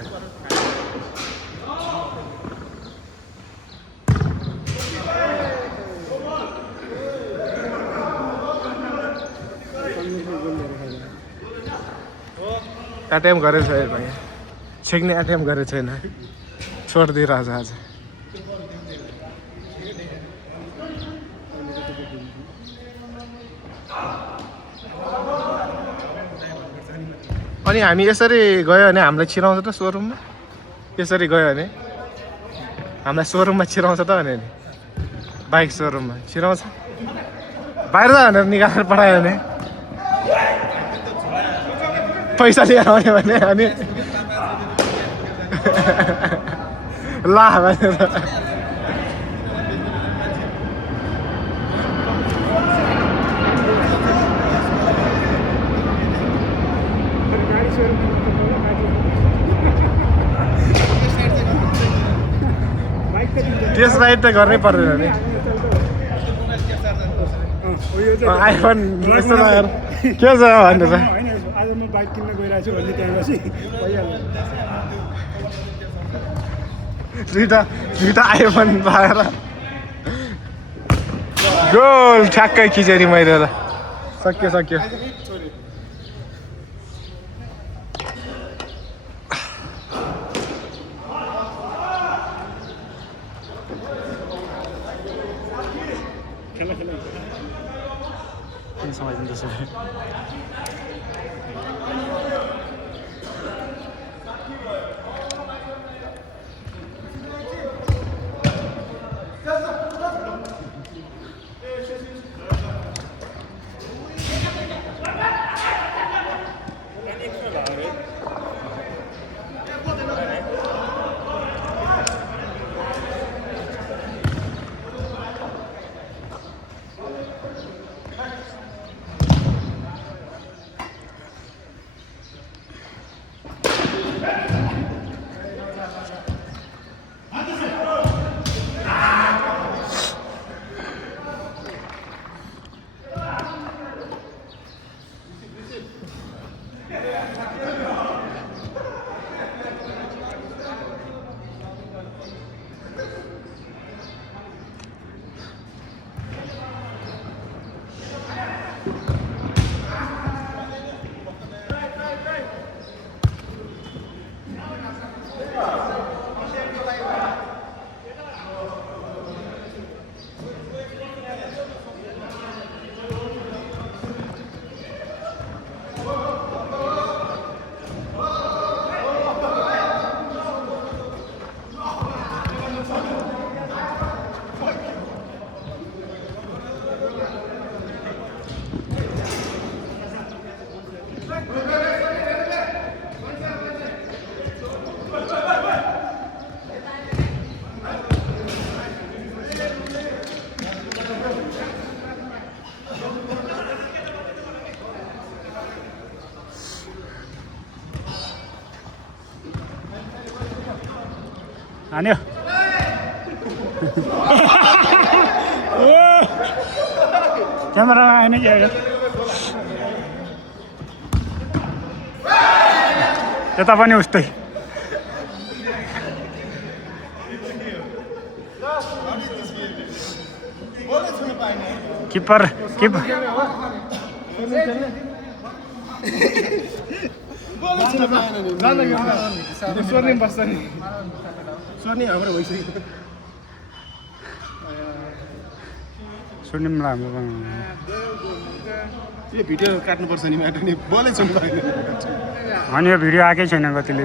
एटेम्प गरेको छैन छेक्ने एटेम्प गरेको छैन छोडिदिइरहेछ आज अनि हामी यसरी गयो भने हामीलाई छिराउँछ त सोरुममा यसरी गयो भने हामीलाई सोरुममा छिराउँछ त भने नि बाइक सोरुममा छिराउँछ बाहिर त भनेर निकालेर पठायो भने पैसा लिएर आउने भने अनि ला भनेर टेस्ट राइड त गर्नै पर्दैन नि आइफोन यस्तो नगर के छ भन्नु छ आज म बाइक किन्न गइरहेको छु भन्ने त्यहाँपछि दुईटा आइफोन पाएर गोल ठ्याक्कै खिचेरी मैले सक्यो समाइदिन्छ सबै हान्यो क्यामेरामा आएन कि आयो यता पनि उस्तै किपर स्वर्णिम बस्छ नि स्वर्णिम हाम्रो भइसक्यो स्वर्णिमलाई हाम्रो यो भिडियो काट्नुपर्छ नि म्याट नि बोलै सुन्नु भएन अनि यो भिडियो आएकै छैन कतिले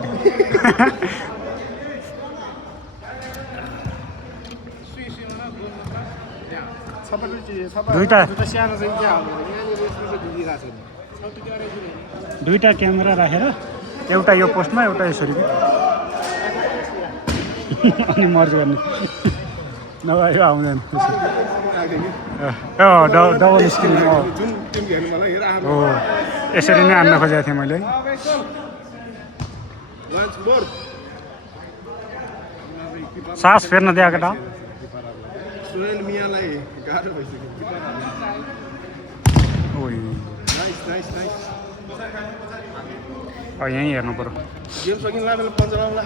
दुईटा क्यामेरा राखेर एउटा यो पोस्टमा एउटा यसरी अनि मर्ज गर्ने नभए यो आउँदैन डबल स्क्रिन हो यसरी नै हान्न खोजेको थिएँ मैले सास फेर्न दिएको केटा मियालाई गाह्रो भइसक्यो यहीँ हेर्नु पर्यो गेम सकिँला बेला पन्चलाउला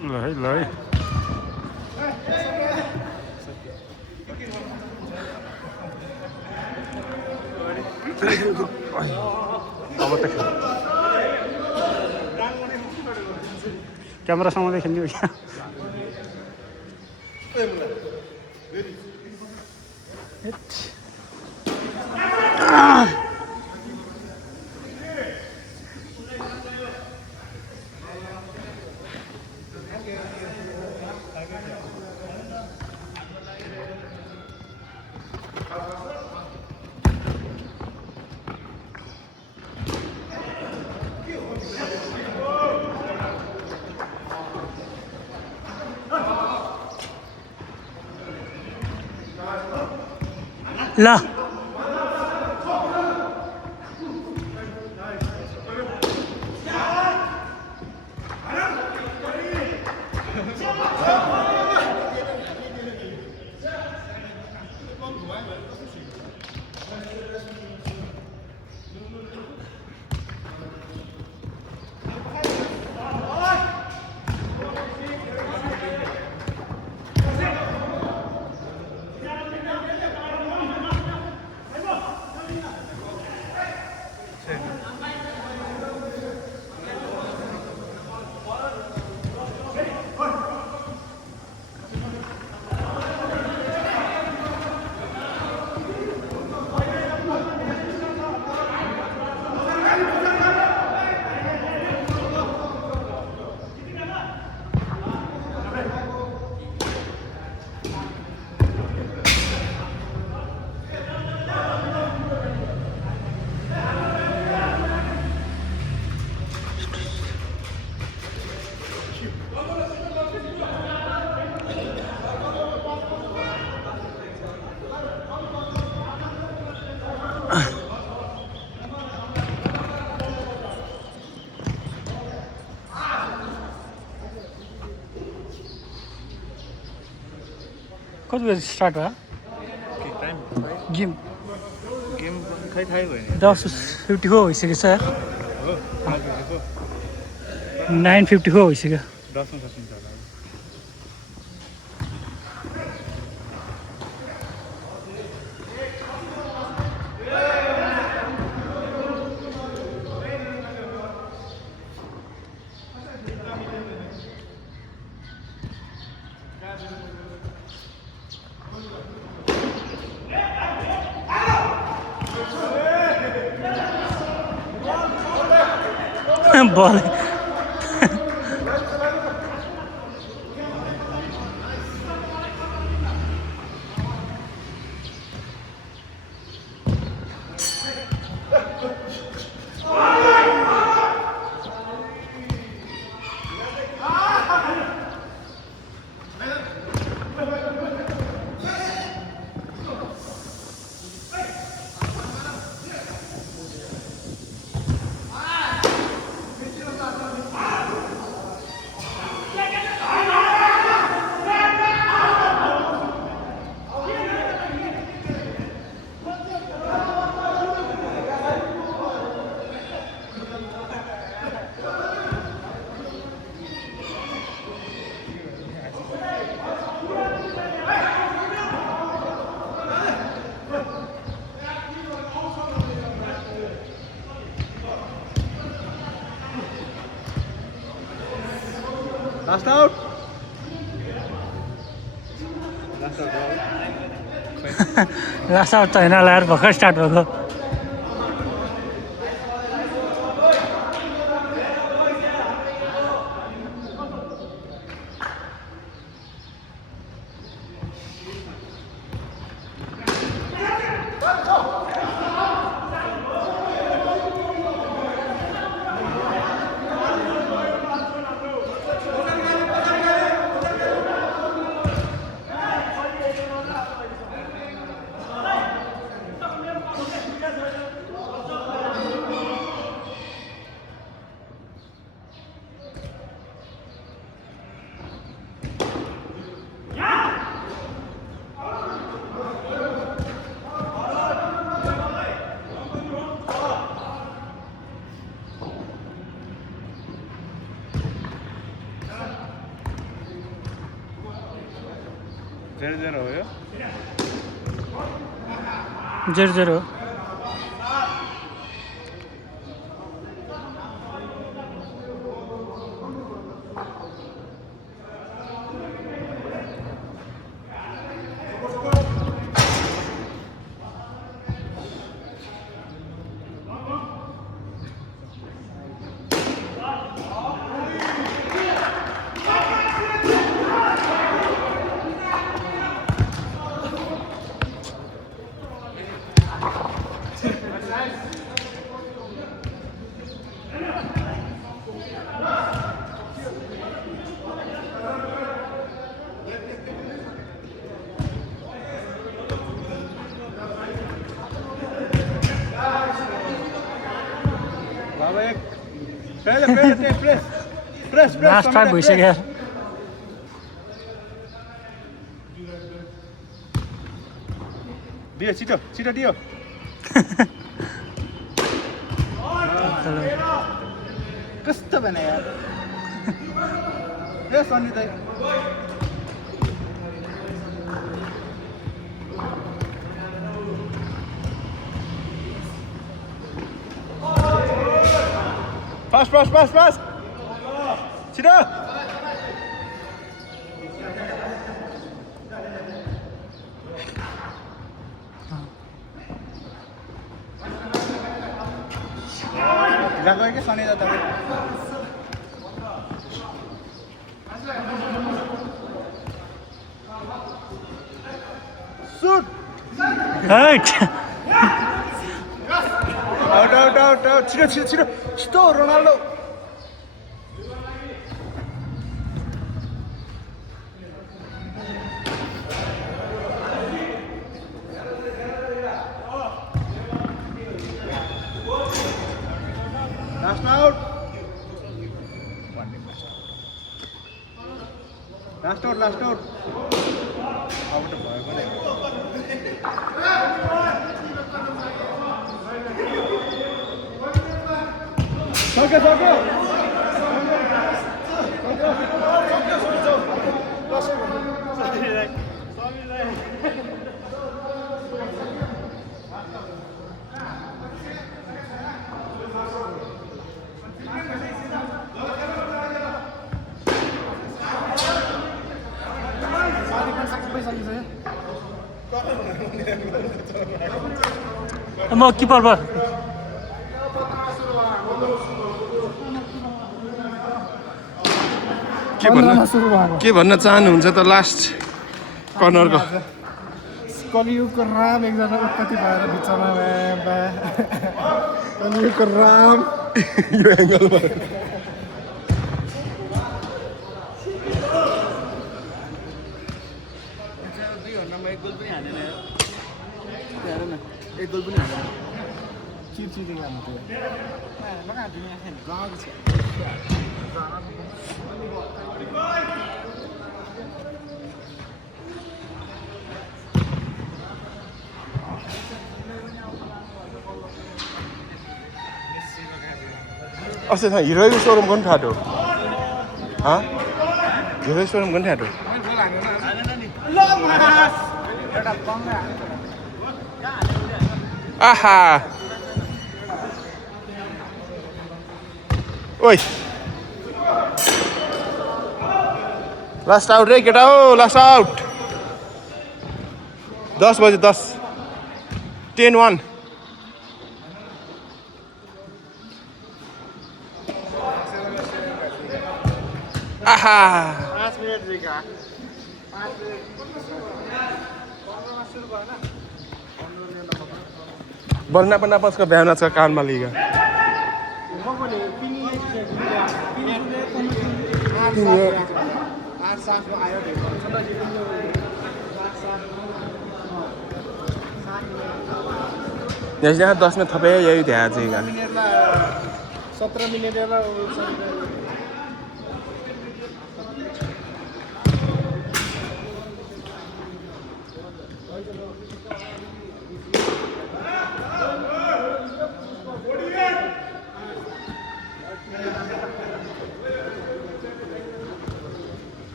ल है ल है अब त क्यामेरा समाउँदै खेल्ने हो क्या ल कति बजी स्टार्ट भयो गेम गेम खै थाहै भएन 10:54 भइसकेको छ 9:54 भइसक्यो 10 मा सकिन्छ होला बल लास्ट आउट लास्ट आउट त होइन होला यार भर्खर स्टार्ट भएको जेरो हो यो 0-0 बाबा एक प्रेस लास्ट टाइम भइसक्यो यार दियो छिटो छिटो दियो कस्तो भने यार ए सन्नी दाइ फास्ट छिटो गएको कि सनी दादा सुट आउट छिटो रोनाल्डो लास्ट आउट म किपर भयो के भन्न चाहनुहुन्छ त लास्ट कर्नरको कलियुगको राम एकजना उत्पत्ति भएर बिचमा कलियुगको राम यो एङ्गलमा एक गोल पनि हालेन चिरचिरी गर्नु त्यो गएको छ अस्ति त हिरोको सोरुम पनि ठाडो हिरो सोरुम पनि ठाडो आहा ओइ लास्ट आउट रे केटा हो लास्ट आउट 10 बजे 10 10-1 आहा 5 मिनट जिका बन्ना पन्ना पसको भ्याउना छ कानमा लिगा यहाँ 10 में थपे यही ध्यान चाहिँ 17 मिनट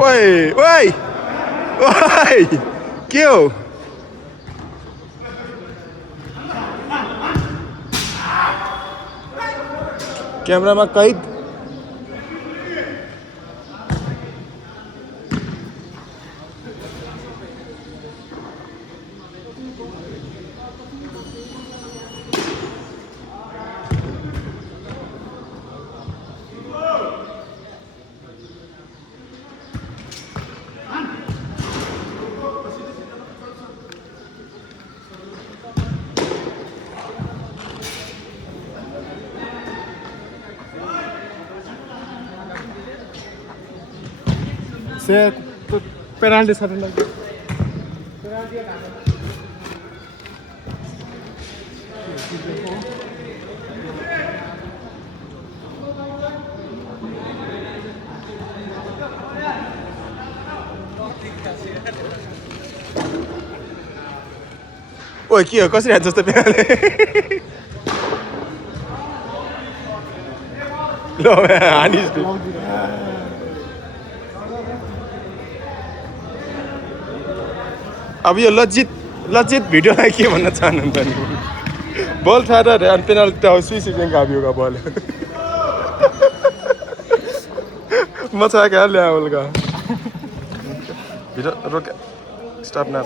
ओइ ओइ ओइ के हो क्यामेरामा कैद से पेनाल्टी छ लाग्यो ओइ के हो कसरी हान्छ जस्तो पेनाले ल हानिस् अब यो लज्जित भिडियोलाई के भन्न चाहनुहुन्छ नि बल था रहा है पेनाल्टी तो स्विच से गाभी होगा बॉल मचा क्या ले बोल का वीडियो रोक स्टॉप ना